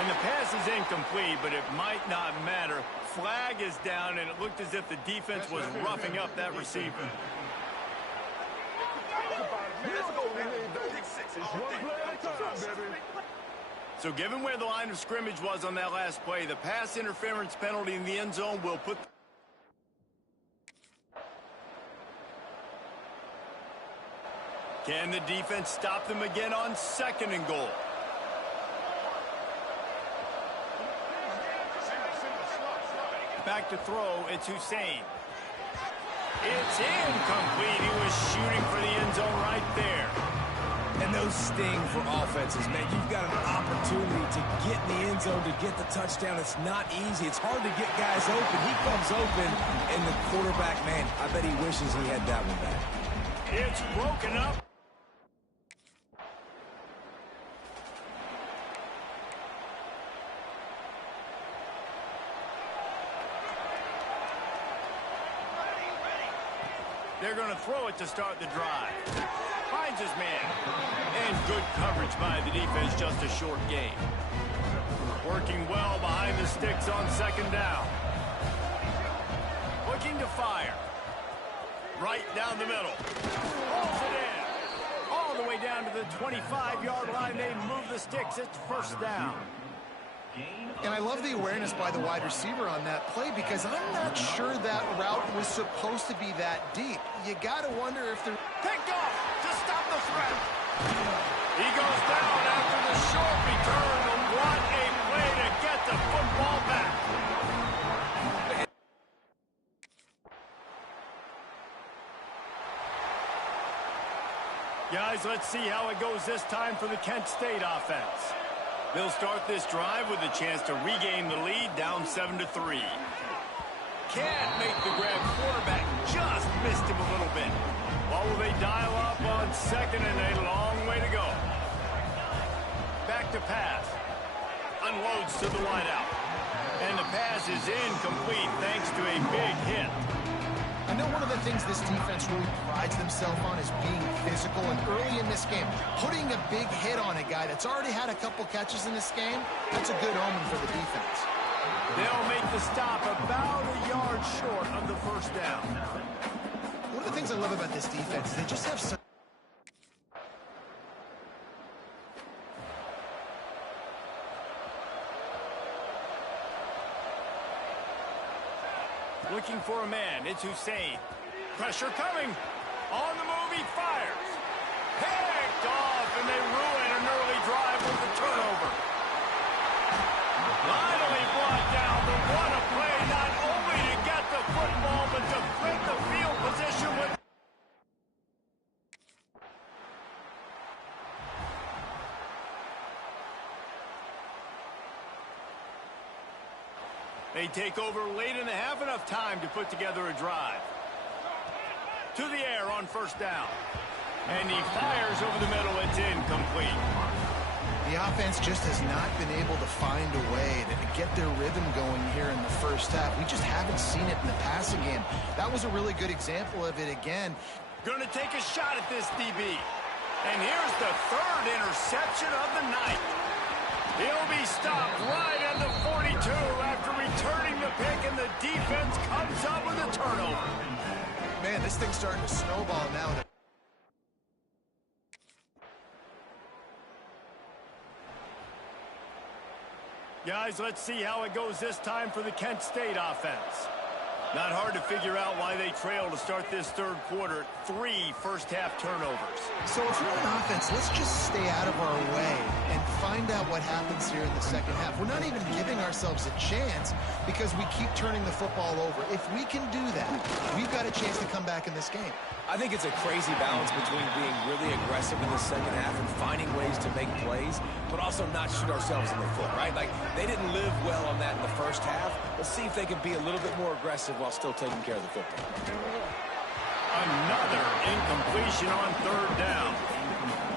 And the pass is incomplete, but it might not matter. Flag is down, and it looked as if the defense was roughing up that receiver. So given where the line of scrimmage was on that last play, the pass interference penalty in the end zone will put... Can the defense stop them again on 2nd and goal? Back to throw, it's Hussein. It's incomplete. He was shooting for the end zone right there. And those sting for offenses, man. You've got an opportunity to get in the end zone, to get the touchdown. It's not easy. It's hard to get guys open. He comes open, and the quarterback, man, I bet he wishes he had that one back. It's broken up. They're going to throw it to start the drive. Finds his man. And good coverage by the defense, just a short gain. Working well behind the sticks on 2nd down. Looking to fire. Right down the middle. Pulls it in. All the way down to the 25-yard line. They move the sticks. It's 1st down. And I love the awareness by the wide receiver on that play because I'm not sure that route was supposed to be that deep. You got to wonder if they're... Picked off to stop the threat. He goes down after the short return. What a play to get the football back. Guys, let's see how it goes this time for the Kent State offense. They'll start this drive with a chance to regain the lead, down 7-3. Can't make the grab. Quarterback just missed him a little bit. What will they dial up on 2nd and a long way to go? Back to pass. Unloads to the wideout. And the pass is incomplete thanks to a big hit. I know one of the things this defense really prides themselves on is being physical, and early in this game, putting a big hit on a guy that's already had a couple catches in this game, that's a good omen for the defense. They'll make the stop about a yard short of the 1st down. One of the things I love about this defense is they just have some... looking for a man. It's Hussein. Pressure coming. On the move, he fires. Picked off, and they ruin an early drive with the turnover. Finally brought down, but what a play, not only to get the football, but to flip the field position with... They take over late in the half, enough time to put together a drive. To the air on first down. And he fires over the middle. It's incomplete. The offense just has not been able to find a way to get their rhythm going here in the first half. We just haven't seen it in the passing game. That was a really good example of it again. Going to take a shot at this DB. And here's the third interception of the night. He'll be stopped right at the 42 after returning the pick, and the defense comes up with a turnover. Man, this thing's starting to snowball now. Guys, let's see how it goes this time for the Kent State offense. Not hard to figure out why they trail to start this third quarter. 3 first-half turnovers. So if we're an offense, let's just stay out of our way and find out what happens here in the second half. We're not even giving ourselves a chance because we keep turning the football over. If we can do that, we've got a chance to come back in this game. I think it's a crazy balance between being really aggressive in the second half and finding ways to make plays, but also not shoot ourselves in the foot, right? Like, they didn't live well on that in the first half. Let's see if they can be a little bit more aggressive while still taking care of the football. Another incompletion on third down.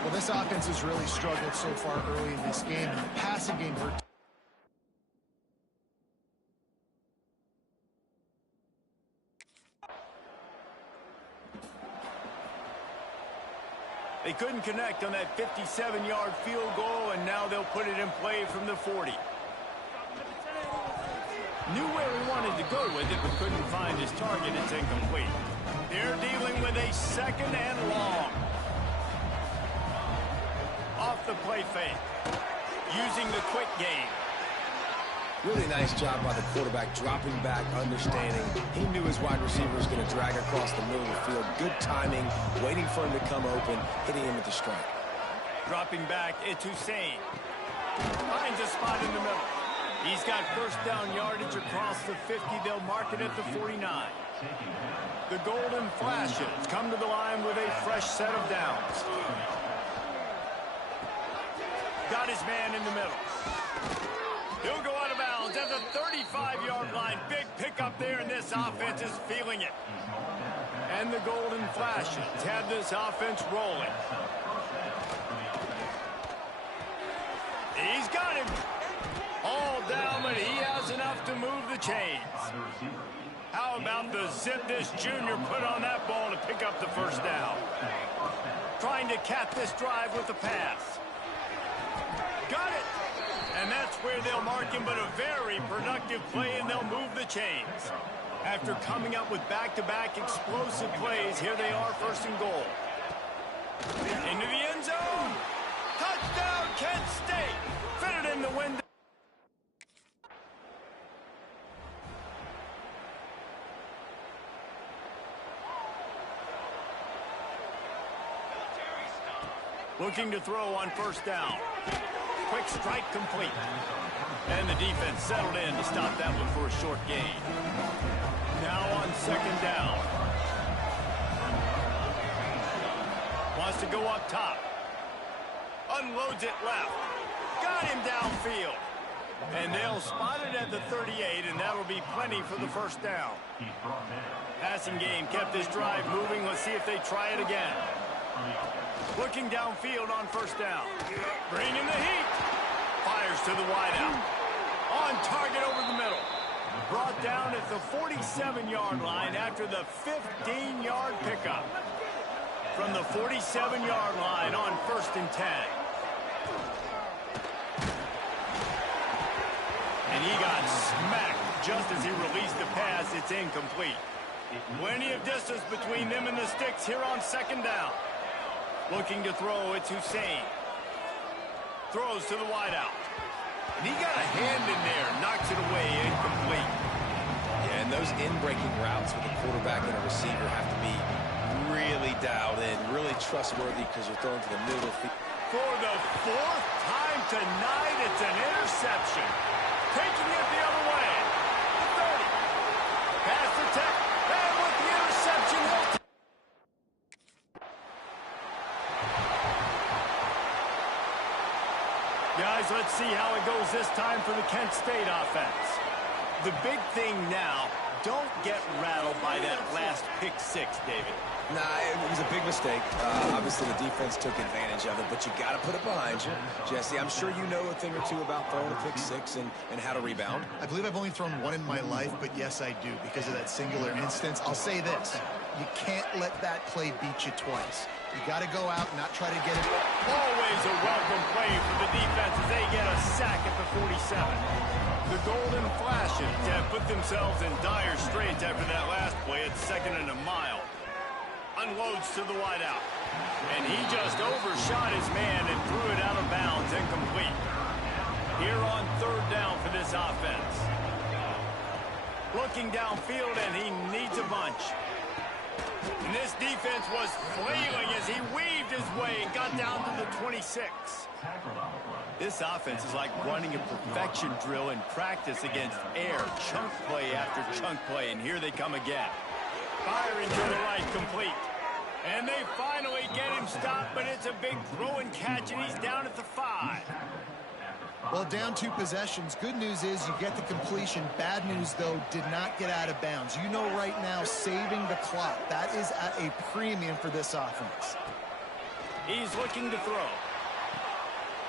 Well, this offense has really struggled so far early in this game, and the passing game hurt. They couldn't connect on that 57-yard field goal, and now they'll put it in play from the 40. Knew where he wanted to go with it, but couldn't find his target. It's incomplete. They're dealing with a second and long. Off the play fake. Using the quick game. Really nice job by the quarterback, dropping back, understanding. He knew his wide receiver was going to drag across the middle of the field. Good timing, waiting for him to come open, hitting him with the strike. Dropping back, it's Hussein. Finds a spot in the middle. He's got first down yardage across the 50. They'll mark it at the 49. The Golden Flashes come to the line with a fresh set of downs. Got his man in the middle. He'll go out of bounds at the 35-yard line. Big pickup there, and this offense is feeling it. And the Golden Flashes have this offense rolling. He's got him. All down, but he has enough to move the chains. How about the zip this junior put on that ball to pick up the first down? Trying to cap this drive with the pass. Got it. And that's where they'll mark him, but a very productive play, and they'll move the chains. After coming up with back-to-back explosive plays, here they are, first and goal. Into the end zone. Touchdown, Kent State. Fitted in the window. Looking to throw on first down. Quick strike complete. And the defense settled in to stop that one for a short gain. Now on second down. Wants to go up top. Unloads it left. Got him downfield. And they'll spot it at the 38, and that'll be plenty for the first down. Passing game kept this drive moving. Let's see if they try it again. Looking downfield on first down. Bringing the heat. Fires to the wideout. On target over the middle. Brought down at the 47-yard line after the 15-yard pickup. From the 47-yard line on first and 10. And he got smacked just as he released the pass. It's incomplete. Plenty of distance between them and the sticks here on second down. Looking to throw, it's Hussein. Throws to the wideout. And he got a hand in there, knocks it away, incomplete. Yeah, man, those in-breaking routes with a quarterback and a receiver have to be really dialed in, really trustworthy because you're throwing to the middle. For the fourth time tonight, it's an interception. Taking it the other way. The 30. Pass the 10. And with the interception, guys, let's see how it goes this time for the Kent State offense. The big thing now, don't get rattled by that last pick six, David. Nah, it was a big mistake. Obviously, the defense took advantage of it, but you got to put it behind you. Jesse, I'm sure you know a thing or two about throwing a pick six and how to rebound. I believe I've only thrown one in my life, but yes, I do, because of that singular instance. I'll say this. You can't let that play beat you twice. You got to go out and not try to get it. Always a welcome play for the defense as they get a sack at the 47. The Golden Flashes have put themselves in dire straits after that last play at 2nd and a mile. Unloads to the wideout. And he just overshot his man and threw it out of bounds, incomplete. Here on 3rd down for this offense. Looking downfield, and he needs a bunch. And this defense was flailing as he weaved his way and got down to the 26. This offense is like running a perfection drill in practice against air. Chunk play after chunk play, and here they come again. Firing to the right, complete. And they finally get him stopped, but it's a big throw and catch, and he's down at the 5. Well, down 2 possessions. Good news is you get the completion. Bad news, though, did not get out of bounds. You know right now, saving the clock. That is at a premium for this offense. He's looking to throw.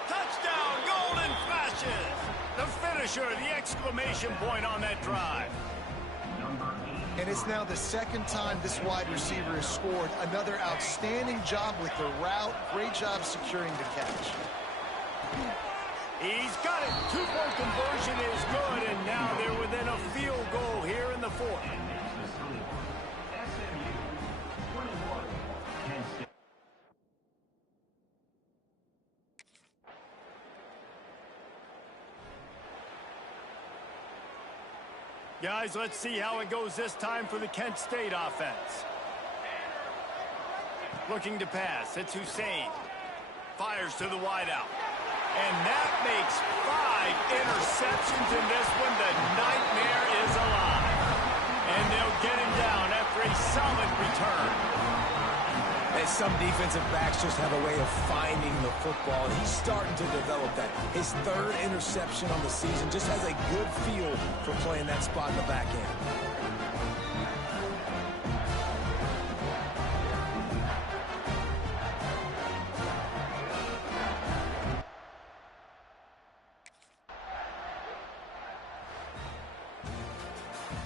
Touchdown, Golden Flashes! The finisher, the exclamation point on that drive. And it's now the 2nd time this wide receiver has scored. Another outstanding job with the route. Great job securing the catch. He's got it. 2-point conversion is good, and now they're within a field goal here in the 4th. Guys, let's see how it goes this time for the Kent State offense. Looking to pass. It's Hussein. Fires to the wideout. And that makes 5 interceptions in this one. The nightmare is alive. And they'll get him down after a solid return. And some defensive backs just have a way of finding the football, and he's starting to develop that. His 3rd interception on the season just has a good feel for playing that spot in the back end.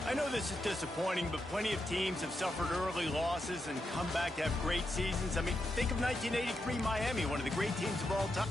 I know this is disappointing, but plenty of teams have suffered early losses and come back to have great seasons. I mean, think of 1983 Miami, one of the great teams of all time.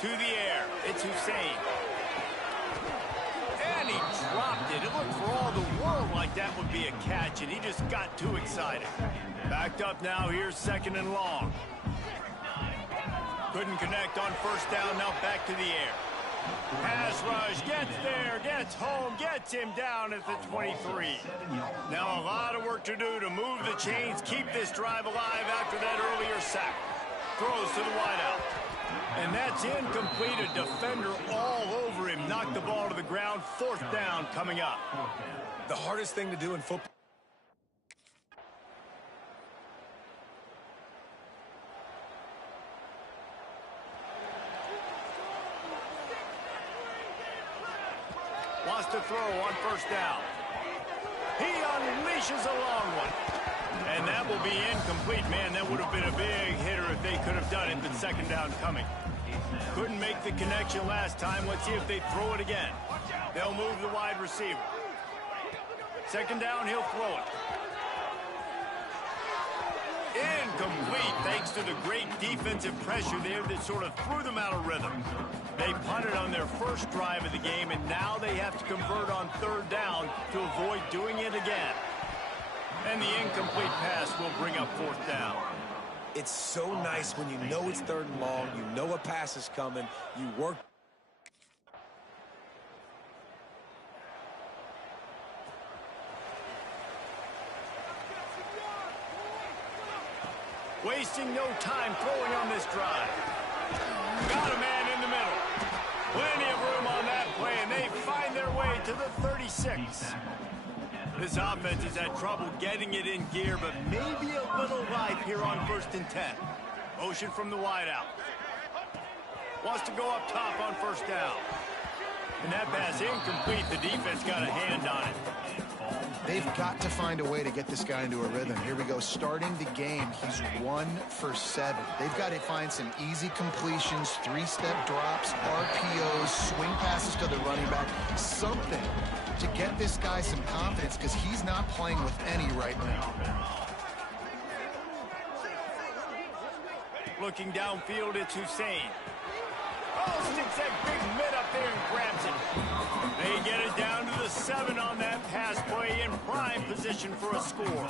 To the air, it's Hussein. And he dropped it. It looked for all the world like that would be a catch, and he just got too excited. Backed up now, here's 2nd and long. Couldn't connect on 1st down, now back to the air. Pass rush, gets there, gets home, gets him down at the 23. Now a lot of work to do to move the chains, keep this drive alive after that earlier sack. Throws to the wideout. And that's incomplete. A defender all over him. Knocked the ball to the ground. 4th down coming up. The hardest thing to do in football. Wants to throw on 1st down. He unleashes a long one. And that will be incomplete. Man, that would have been a big hitter if they could have done it, but 2nd down coming. Couldn't make the connection last time. Let's see if they throw it again. They'll move the wide receiver. 2nd down, he'll throw it. Incomplete, thanks to the great defensive pressure there that sort of threw them out of rhythm. They punted on their first drive of the game, and now they have to convert on 3rd down to avoid doing it again. And the incomplete pass will bring up 4th down. It's so nice when you know it's 3rd and long, you know a pass is coming, you work. Wasting no time throwing on this drive. Got a man in the middle. Plenty of room on that play, and they find their way to the 36. This offense has had trouble getting it in gear, but maybe a little life here on 1st and 10. Motion from the wideout. Wants to go up top on 1st down. And that pass incomplete. The defense got a hand on it. They've got to find a way to get this guy into a rhythm. Here we go. Starting the game, he's 1 for 7. They've got to find some easy completions, 3-step drops, RPOs, swing passes to the running back, something to get this guy some confidence, because he's not playing with any right now. Looking downfield, it's Hussein. Oh, sticks that big mid up there and grabs it. They get it down to the 7 on that pass play, in prime position for a score.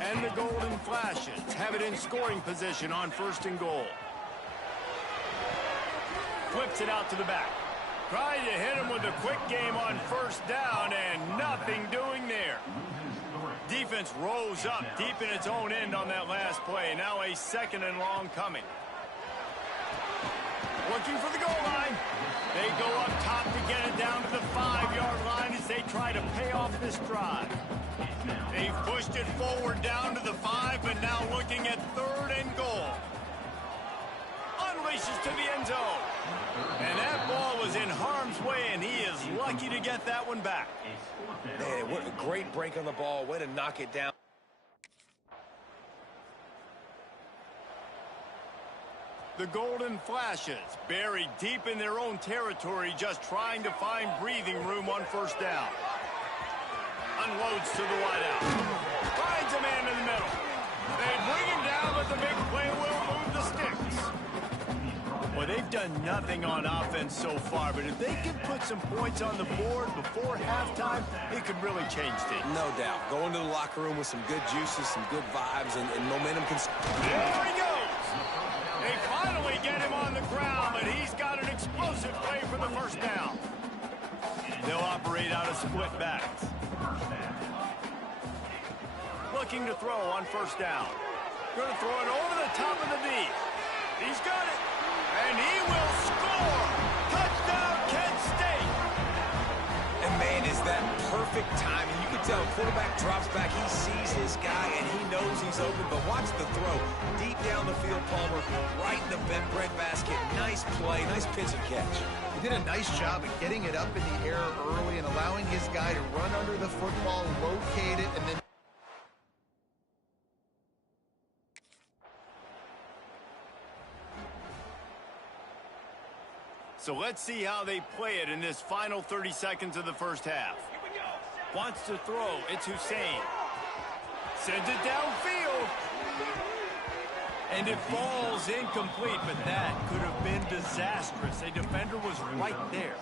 And the Golden Flashes have it in scoring position on 1st and goal. Flips it out to the back. Trying to hit him with a quick game on 1st down, and nothing doing there. Defense rose up deep in its own end on that last play. Now a 2nd and long coming. Looking for the goal line. They go up top to get it down to the 5-yard line as they try to pay off this drive. They've pushed it forward down to the 5, but now looking at 3rd and goal. Unleashes to the end zone. And that ball was in harm's way, and he is lucky to get that one back. Man, what a great break on the ball. Way to knock it down. The Golden Flashes buried deep in their own territory, just trying to find breathing room on 1st down. Unloads to the wideout. Finds a man in the middle. They bring him down, but the big play will move the sticks. Well, they've done nothing on offense so far, but if they can put some points on the board before halftime, it could really change things. No doubt. Go into the locker room with some good juices, some good vibes, and momentum can... There he goes! They finally get him on the ground, but he's got an explosive play for the first down. They'll operate out of split backs. Looking to throw on first down. Going to throw it over the top of the D. He's got it. And he will score. Touchdown, Kent State. And, man, is that perfect timing. You can tell quarterback drops back. He sees his guy, and he knows he's open. But watch the throw. Deep down the field, Palmer, right in the breadbasket. Nice play, nice pitch and catch. He did a nice job of getting it up in the air early and allowing his guy to run under the football, locate it, and then... So let's see how they play it in this final 30 seconds of the first half. Wants to throw. It's Hussein. Sends it downfield. And it falls incomplete, but that could have been disastrous. A defender was right there.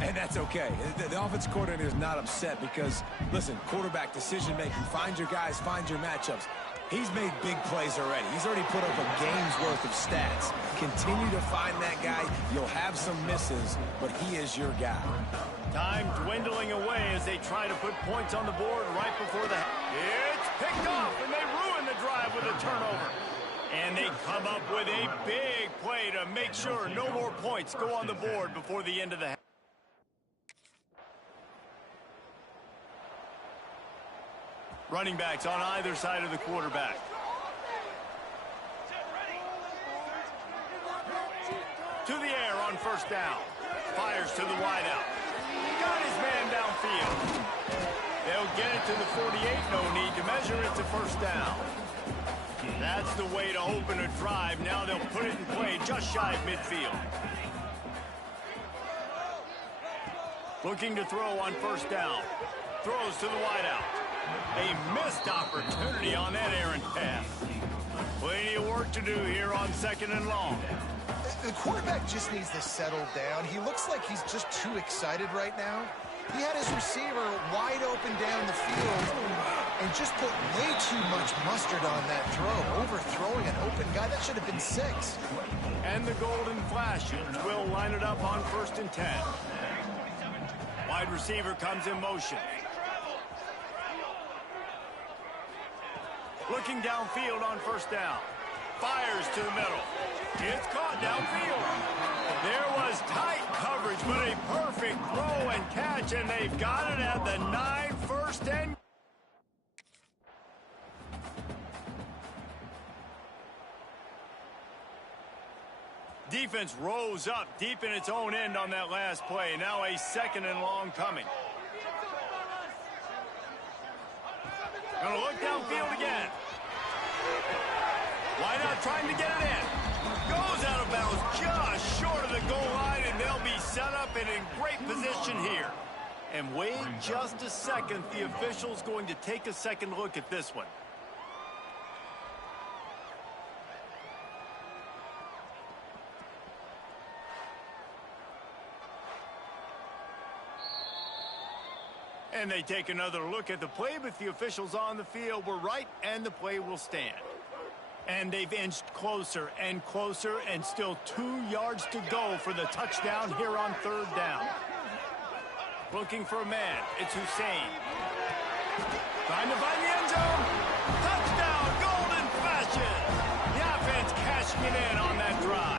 And that's okay. The offensive coordinator is not upset because, listen, quarterback decision-making, find your guys, find your matchups. He's made big plays already. He's already put up a game's worth of stats. Continue to find that guy. You'll have some misses, but he is your guy. Time dwindling away as they try to put points on the board right before the... It's picked off, and they ruin the drive with a turnover. And they come up with a big play to make sure no more points go on the board before the end of the half. Running backs on either side of the quarterback. To the air on first down. Fires to the wideout. Got his man downfield. They'll get it to the 48. No need to measure it to first down. That's the way to open a drive. Now they'll put it in play just shy of midfield. Looking to throw on first down. Throws to the wideout. A missed opportunity on that errant pass. Plenty of work to do here on second and long. The quarterback just needs to settle down. He looks like he's just too excited right now. He had his receiver wide open down the field and just put way too much mustard on that throw, overthrowing an open guy. That should have been 6. And the golden flashes will line it up on 1st and 10. Wide receiver comes in motion. Looking downfield on first down. Fires to the middle. It's caught downfield. There was tight coverage, but a perfect throw and catch, and they've got it at the 9, 1st and... Defense rose up deep in its own end on that last play. Now a 2nd and long coming. Gonna look downfield again. Why not trying to get it in? Goes out of bounds just short of the goal line, and they'll be set up and in great position here. And wait just a second. The official's going to take a second look at this one. And they take another look at the play, but the officials on the field were right, and the play will stand. And they've inched closer and closer, and still 2 yards to go for the touchdown here on 3rd down. Looking for a man. It's Hussein. Trying to find the end zone. Touchdown, golden fashion. The offense cashing it in on that drive.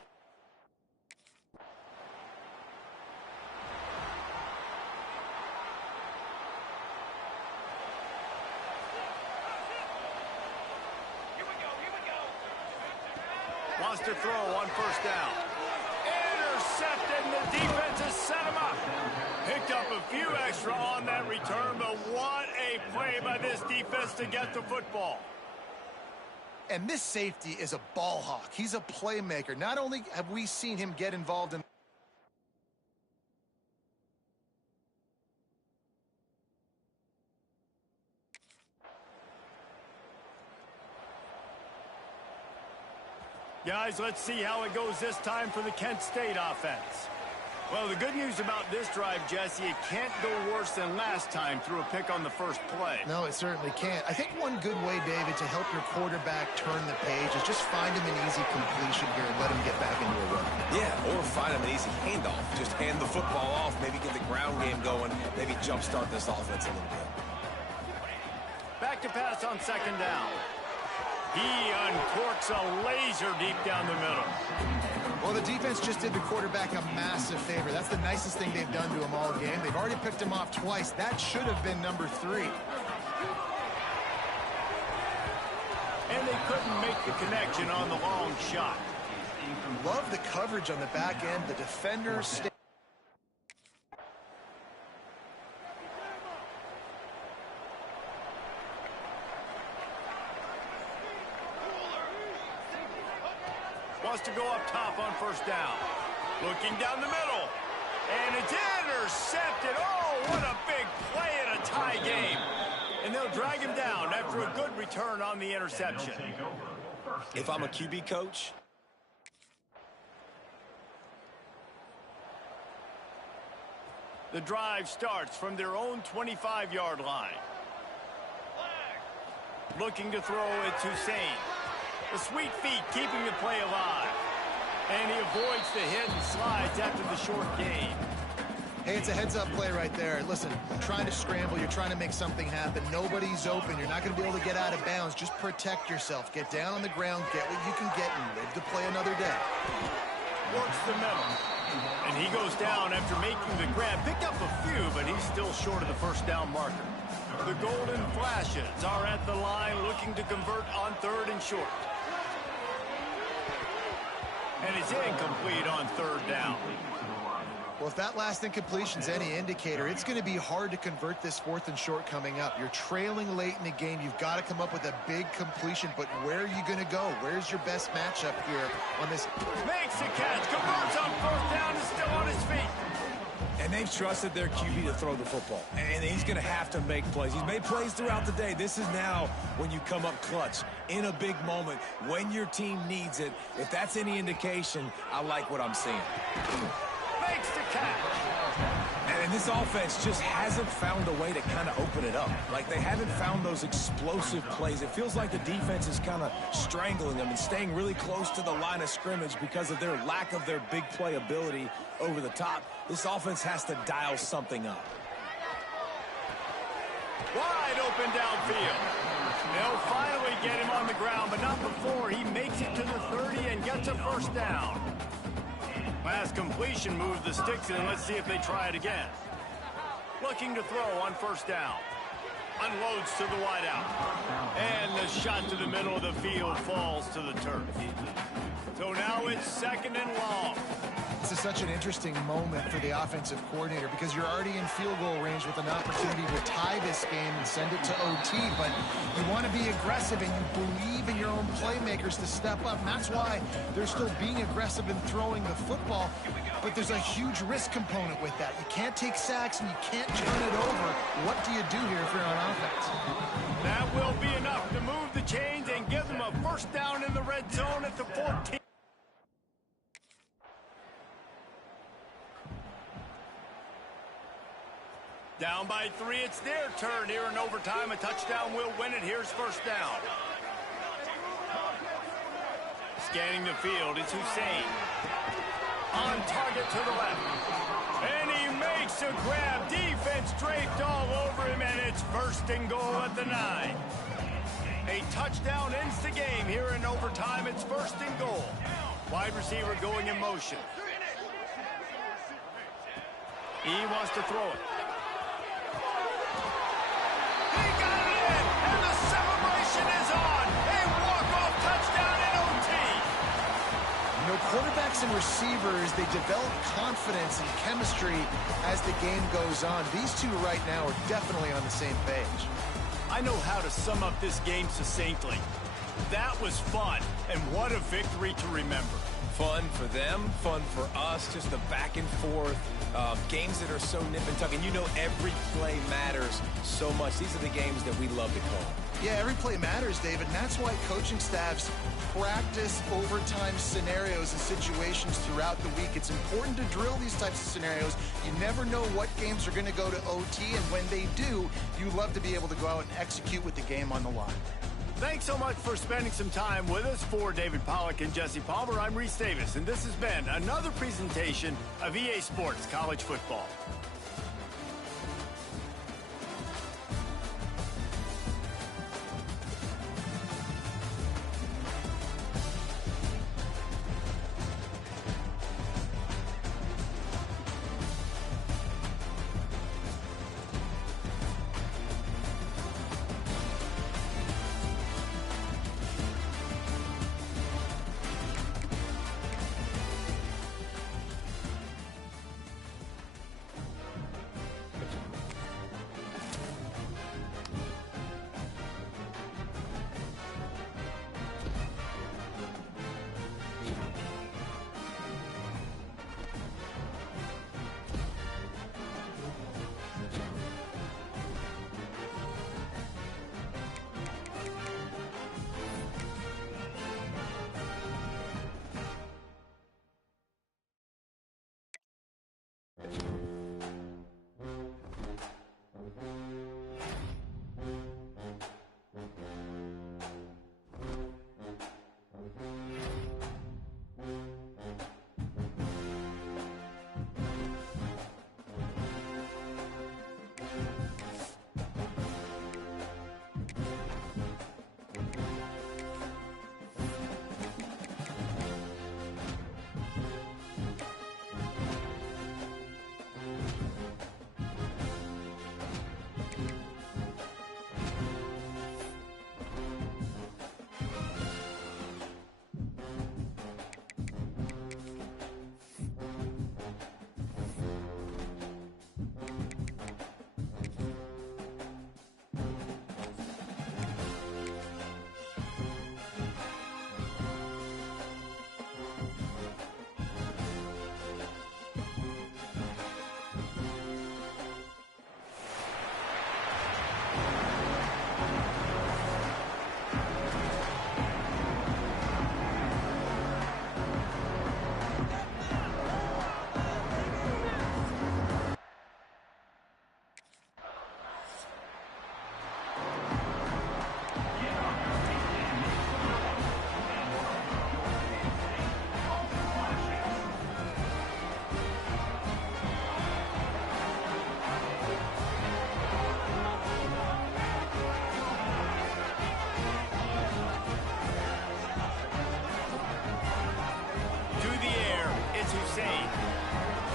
Wants to throw on first down. Intercepted, and the defense has set him up. Picked up a few extra on that return, but what a play by this defense to get the football. And this safety is a ball hawk. He's a playmaker. Not only have we seen him get involved in... Guys, let's see how it goes this time for the Kent State offense. Well, the good news about this drive, Jesse, it can't go worse than last time through a pick on the first play. No, it certainly can't. I think one good way, David, to help your quarterback turn the page is just find him an easy completion here and let him get back into a run. Yeah, or find him an easy handoff. Just hand the football off, maybe get the ground game going, maybe jumpstart this offense a little bit. Back to pass on second down. He uncorks a laser deep down the middle. Well, the defense just did the quarterback a massive favor. That's the nicest thing they've done to him all game. They've already picked him off twice. That should have been number 3. And they couldn't make the connection on the long shot. Love the coverage on the back end. The defenders stay. Wants to go up top on first down. Looking down the middle. And it's intercepted. Oh, what a big play in a tie game. And they'll drag him down after a good return on the interception. If I'm a QB coach, the drive starts from their own 25-yard line. Looking to throw it to Hussein. The sweet feet keeping the play alive. And he avoids the hit and slides after the short gain. Hey, it's a heads-up play right there. Listen, you're trying to scramble. You're trying to make something happen. Nobody's open. You're not going to be able to get out of bounds. Just protect yourself. Get down on the ground. Get what you can get and live to play another day. Works the middle. And he goes down after making the grab. Picked up a few, but he's still short of the first down marker. The Golden Flashes are at the line looking to convert on third and short. And it's incomplete on third down. Well, if that last incompletion's any indicator, it's going to be hard to convert this fourth and short coming up. You're trailing late in the game. You've got to come up with a big completion, but where are you going to go? Where's your best matchup here on this? Makes the catch, converts on fourth down, is still on his feet. and they've trusted their QB to throw the football, and he's going to have to make plays. He's made plays throughout the day. This is now when you come up clutch in a big moment when your team needs it. If that's any indication, I like what I'm seeing. Makes the catch. And this offense just hasn't found a way to kind of open it up. Like, they haven't found those explosive plays. It feels like the defense is kind of strangling them and staying really close to the line of scrimmage because of their lack of their big play ability over the top. This offense has to dial something up. Wide open downfield. They'll finally get him on the ground, but not before he makes it to the 30 and gets a first down. Last completion moved the sticks in. Let's see if they try it again. Looking to throw on first down. Unloads to the wideout. And the shot to the middle of the field falls to the turf. So now it's second and long. This is such an interesting moment for the offensive coordinator because you're already in field goal range with an opportunity to tie this game and send it to OT, but you want to be aggressive and you believe in your own playmakers to step up, and that's why they're still being aggressive in throwing the football, but there's a huge risk component with that. You can't take sacks and you can't turn it over. What do you do here if you're on offense? That will be enough to move the chains and give them a first down in the red zone at the 14. Down by 3, it's their turn here in overtime. A touchdown will win it. Here's first down. Scanning the field, it's Hussein. On target to the left. And he makes a grab. Defense draped all over him, and it's first and goal at the 9. A touchdown ends the game here in overtime. It's first and goal. Wide receiver going in motion. He wants to throw it. He got it in, and the celebration is on. A walk-off touchdown in OT. You know, quarterbacks and receivers, they develop confidence and chemistry as the game goes on. These two right now are definitely on the same page. I know how to sum up this game succinctly. That was fun, and what a victory to remember. Fun for them, fun for us, just the back and forth, games that are so nip and tuck. And you know every play matters so much. These are the games that we love to call. Yeah, every play matters, David, and that's why coaching staffs practice overtime scenarios and situations throughout the week. It's important to drill these types of scenarios. You never know what games are going to go to OT, and when they do, you love to be able to go out and execute with the game on the line. Thanks so much for spending some time with us. For David Pollack and Jesse Palmer, I'm Reese Davis, and this has been another presentation of EA Sports College Football.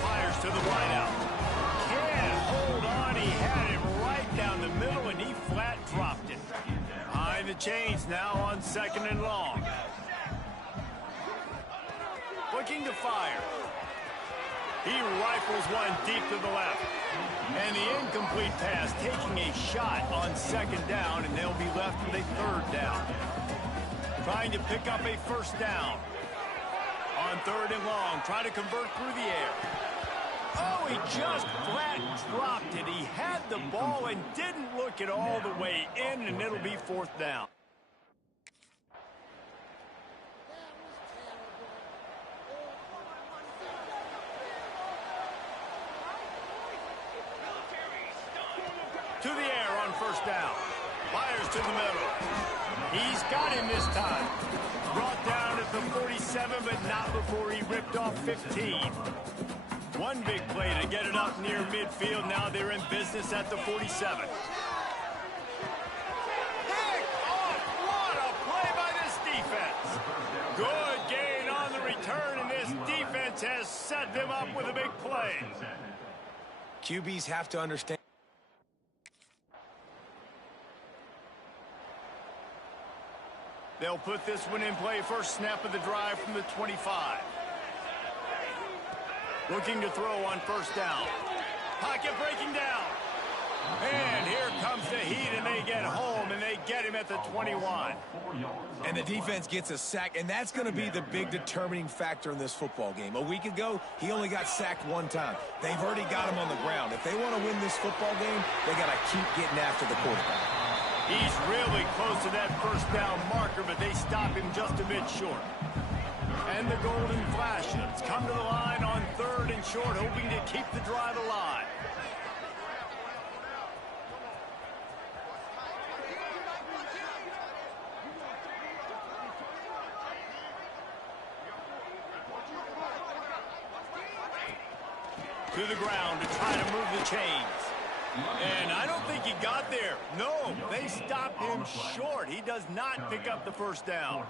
Fires to the wideout. Can't hold on. He had it right down the middle, and he flat dropped it. Behind the chains now on 2nd and long. Looking to fire. He rifles one deep to the left. And the incomplete pass taking a shot on 2nd down, and they'll be left with a 3rd down. Trying to pick up a 1st down. On 3rd and long, trying to convert through the air. Oh, he just flat dropped it. He had the ball and didn't look it all the way in, and it'll be 4th down. To the air on 1st down. Fires to the middle. He's got him this time. Brought down at the 47, but not before he ripped off 15. One big play to get it up near midfield. Now they're in business at the 47. Pick off! What a play by this defense. Good gain on the return, and this defense has set them up with a big play. QBs have to understand. They'll put this one in play. First snap of the drive from the 25. Looking to throw on 1st down. Pocket breaking down. And here comes the heat, and they get home, and they get him at the 21. And the defense gets a sack, and that's going to be the big determining factor in this football game. A week ago, he only got sacked 1 time. They've already got him on the ground. If they want to win this football game, they got to keep getting after the quarterback. He's really close to that first down marker, but they stop him just a bit short. And the Golden Flashes come to the line on 3rd and short, hoping to keep the drive alive. To the ground to try to move the chains. And I don't think he got there. No, they stopped him short. He does not pick up the first down.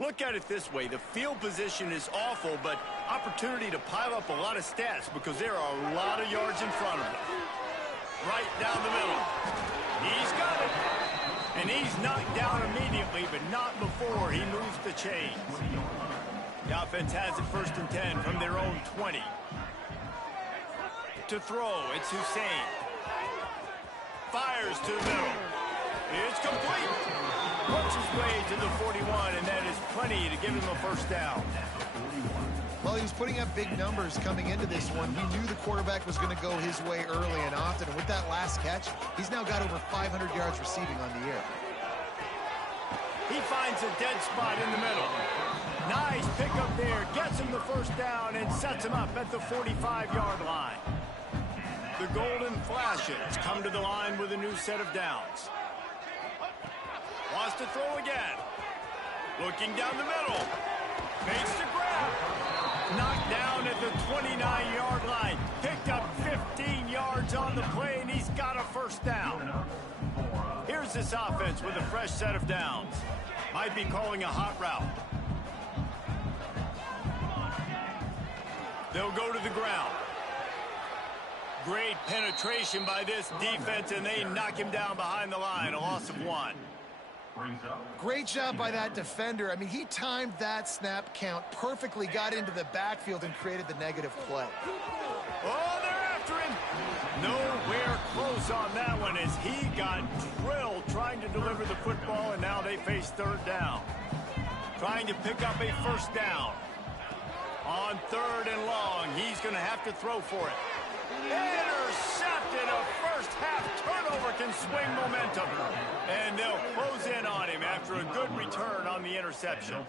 Look at it this way. The field position is awful, but opportunity to pile up a lot of stats because there are a lot of yards in front of them. Right down the middle. He's got it. And he's knocked down immediately, but not before he moves the chains. The offense has it 1st and 10 from their own 20. To throw, it's Hussein. Fires to the middle. It's complete. Works his way to the 41, and that is plenty to give him a 1st down. Well, he was putting up big numbers coming into this one. He knew the quarterback was going to go his way early and often. And with that last catch, he's now got over 500 yards receiving on the year. He finds a dead spot in the middle. Nice pickup there. Gets him the 1st down and sets him up at the 45-yard line. The Golden Flashes come to the line with a new set of downs. Wants to throw again. Looking down the middle. Makes the grab. Knocked down at the 29-yard line. Picked up 15 yards on the play, and he's got a 1st down. Here's this offense with a fresh set of downs. Might be calling a hot route. They'll go to the ground. Great penetration by this defense, and they knock him down behind the line. A loss of 1. Great job by that defender. I mean, he timed that snap count perfectly, got into the backfield, and created the negative play. Oh, they're after him. Nowhere close on that one as he got drilled trying to deliver the football, and now they face 3rd down. Trying to pick up a 1st down. On 3rd and long, he's going to have to throw for it. Intercepted. A 1st half turnover can swing momentum. And they'll close in on him after a good return on the interception.